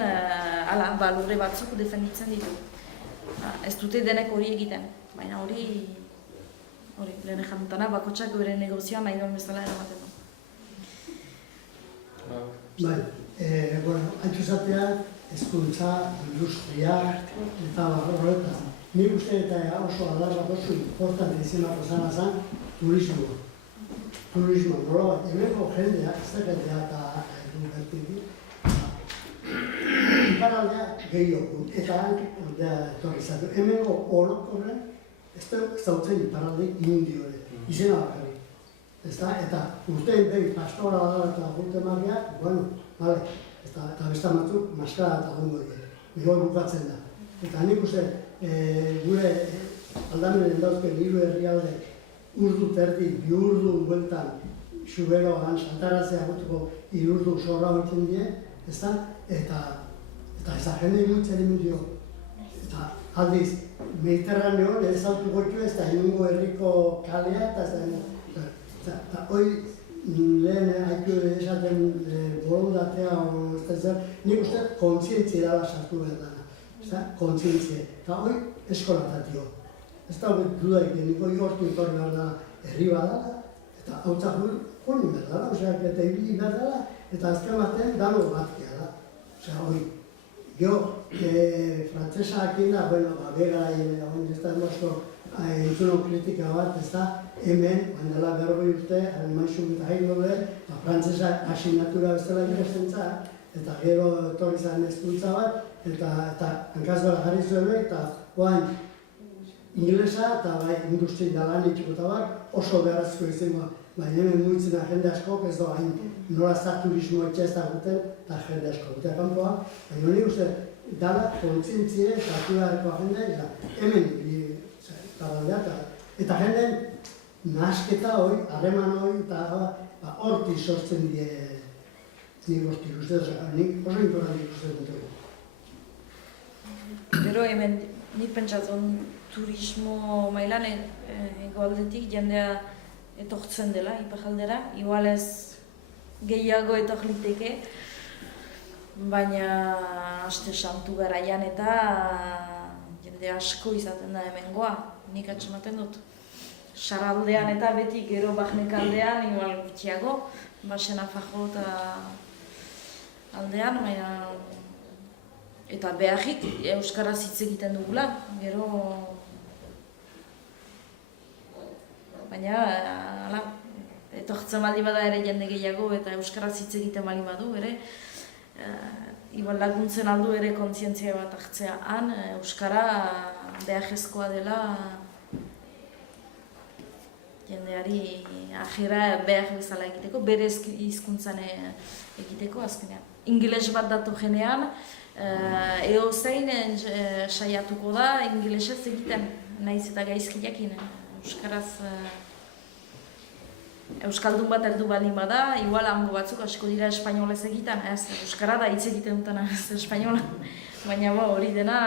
lurre batzuk defenditzen ditu. Ez dute denek hori egiten, baina hori lehen jantutana bakotsak bere negozioan nahi duen bezala eramaten du. Bai, haintzuzatea, hezkuntza, industria eta horretaz. Nik uste eta oso aldarra oso importante izanako zana zen turismoa. Turismoa, nola bat, hemengo jendea, ez dakatea eta edukatik. Iparaldea gehiago, eta aldea etorri zatu. Hemengo orokorren ez dautzen iparaldeik indi hori, izena bakarrik. Eta urtein behin pastora da eta urte marriak, bale, eta besta batzuk maskara eta gongo dira. Gero bukatzen da. Eta nik uste gure aldamenen dauzken hiru herrialde urdu terdi, bi urdu bueltan xuberoan santarazea gutuko irurdu zorra horretzen die, eta ez da jende imutzen egin dio. Eta aldiz, Mediterraneoan ez autu goitu ez da inungo herriko kalea eta hori lehen haitu esaten borondatea nik uste kontzientzia dela sartu behar dana. Kontzientzia. Eta hori eskolatatio. Ez da hori dudaik, niko igortu ikorri behar dana herri badala eta hautzak hori behar dala, eta ibili behar dala eta azken batean dano batzea da. Hori, Gero, frantzesak da, bueno, begaraien egon ez da emozko entzuno kritika bat, ez da, hemen, bandela 40 urte, alemaizu eta hain frantzesak asignatura bezala ikasten zan, eta gero etorri zan hezkuntza bat, eta hankazbara jarri zuen, eta oain inglesa eta bai industri da lan itxiko oso beharrezko izango. Baina hemen mugitzen jende askok ez doa hain nola turismo etxe ez da guten, eta jende asko gutea kanpoa. Baina hori uste, dala kontzientzia eta hartu beharreko jende, eta hemen eta jenden nahasketa hori, harreman hori, eta horti sortzen die nik hortik uste nik oso importantik uste dut. Gero hemen, nik pentsatzen turismo mailan egoaldetik jendea etortzen dela, ipajaldera, igual ez gehiago etor liteke, baina aste santu garaian eta jende asko izaten da hemengoa, nik atxematen dut. Saraldean eta beti gero Barnekaldean, igual gutxiago, Basena Fajo eta aldean, baina eta beharrik euskaraz hitz egiten dugula, gero baina hala etortzen baldin bada ere jende gehiago eta euskaraz hitz egiten baldin badu ere igual laguntzen aldu ere kontzientzia bat hartzea han euskara beharrezkoa dela jendeari ajera behar bezala egiteko, bere hizkuntzan egiteko azkenean. Ingeles bat datu jenean, edozein saiatuko da ingelesez egiten, nahiz eta gaizki jakin. Euskaraz euskaldun bat heldu baldin bada, igual hango batzuk asko dira espainolez egiten, euskara da hitz egiten dutena ez espainola, baina hori dena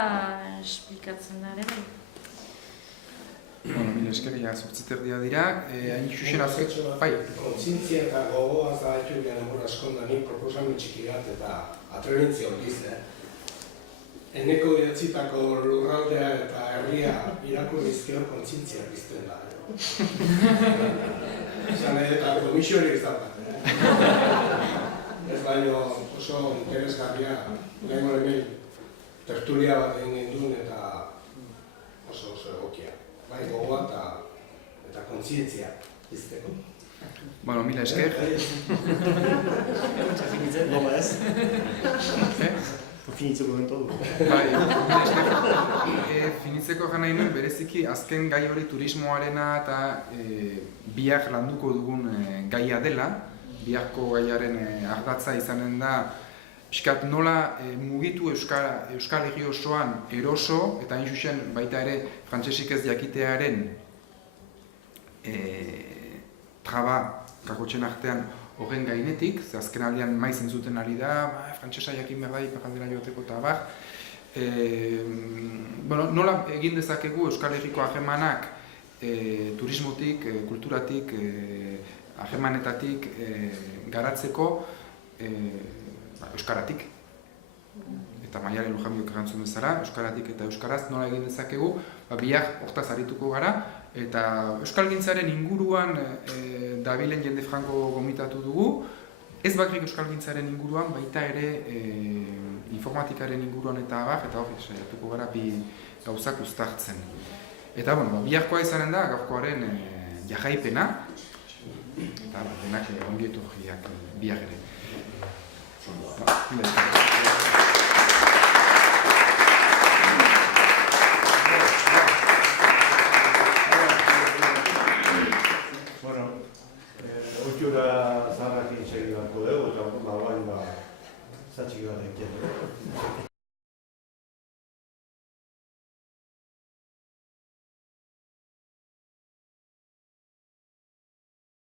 esplikatzen da ere. Bueno, mila esker, ja, zortziterdia dira, hain xuxen azket, bai. Kontzientzia eta gogoa zaitu garen hor askonda nik proposamen txiki bat eta atrebentzio horiz, Eneko idatzitako lurraldea eta herria irakurrizkeo kontzientzia bizten da. Esan eta komisio hori ez daukat. Ez baino oso interesgarria, lehenko hemen tertulia bat egin ginduen eta oso egokia. Bai, gogoa eta kontzientzia bizteko. Bueno, mila esker. Nola ez? Finitzeko den todo. Bai, mila esker. Finitzeko gana nuen bereziki azken gai hori turismoarena eta biak landuko dugun gaia dela. Biako gaiaren ardatza izanen da pixkat nola mugitu Euskal Herri osoan eroso eta hain zuzen baita ere frantsesik ez jakitearen traba kakotzen artean horren gainetik, ze azken aldean maiz entzuten ari da, frantsesa jakin behar da ipakaldera joateko eta abar. Nola egin dezakegu Euskal Herriko hagemanak turismotik, kulturatik, hagemanetatik garatzeko euskaratik. Eta Maialen Lujambioek erantzun bezala, euskaratik eta euskaraz nola egin dezakegu, biak hortaz arituko gara, eta euskalgintzaren inguruan dabilen jende franko gomitatu dugu, ez bakrik euskalgintzaren inguruan, baita ere informatikaren inguruan eta abar, eta hori saiatuko gara bi gauzak uztartzen. Eta biharkoa izanen da, gaurkoaren jajaipena, eta denak ongietu horiak bihar ere.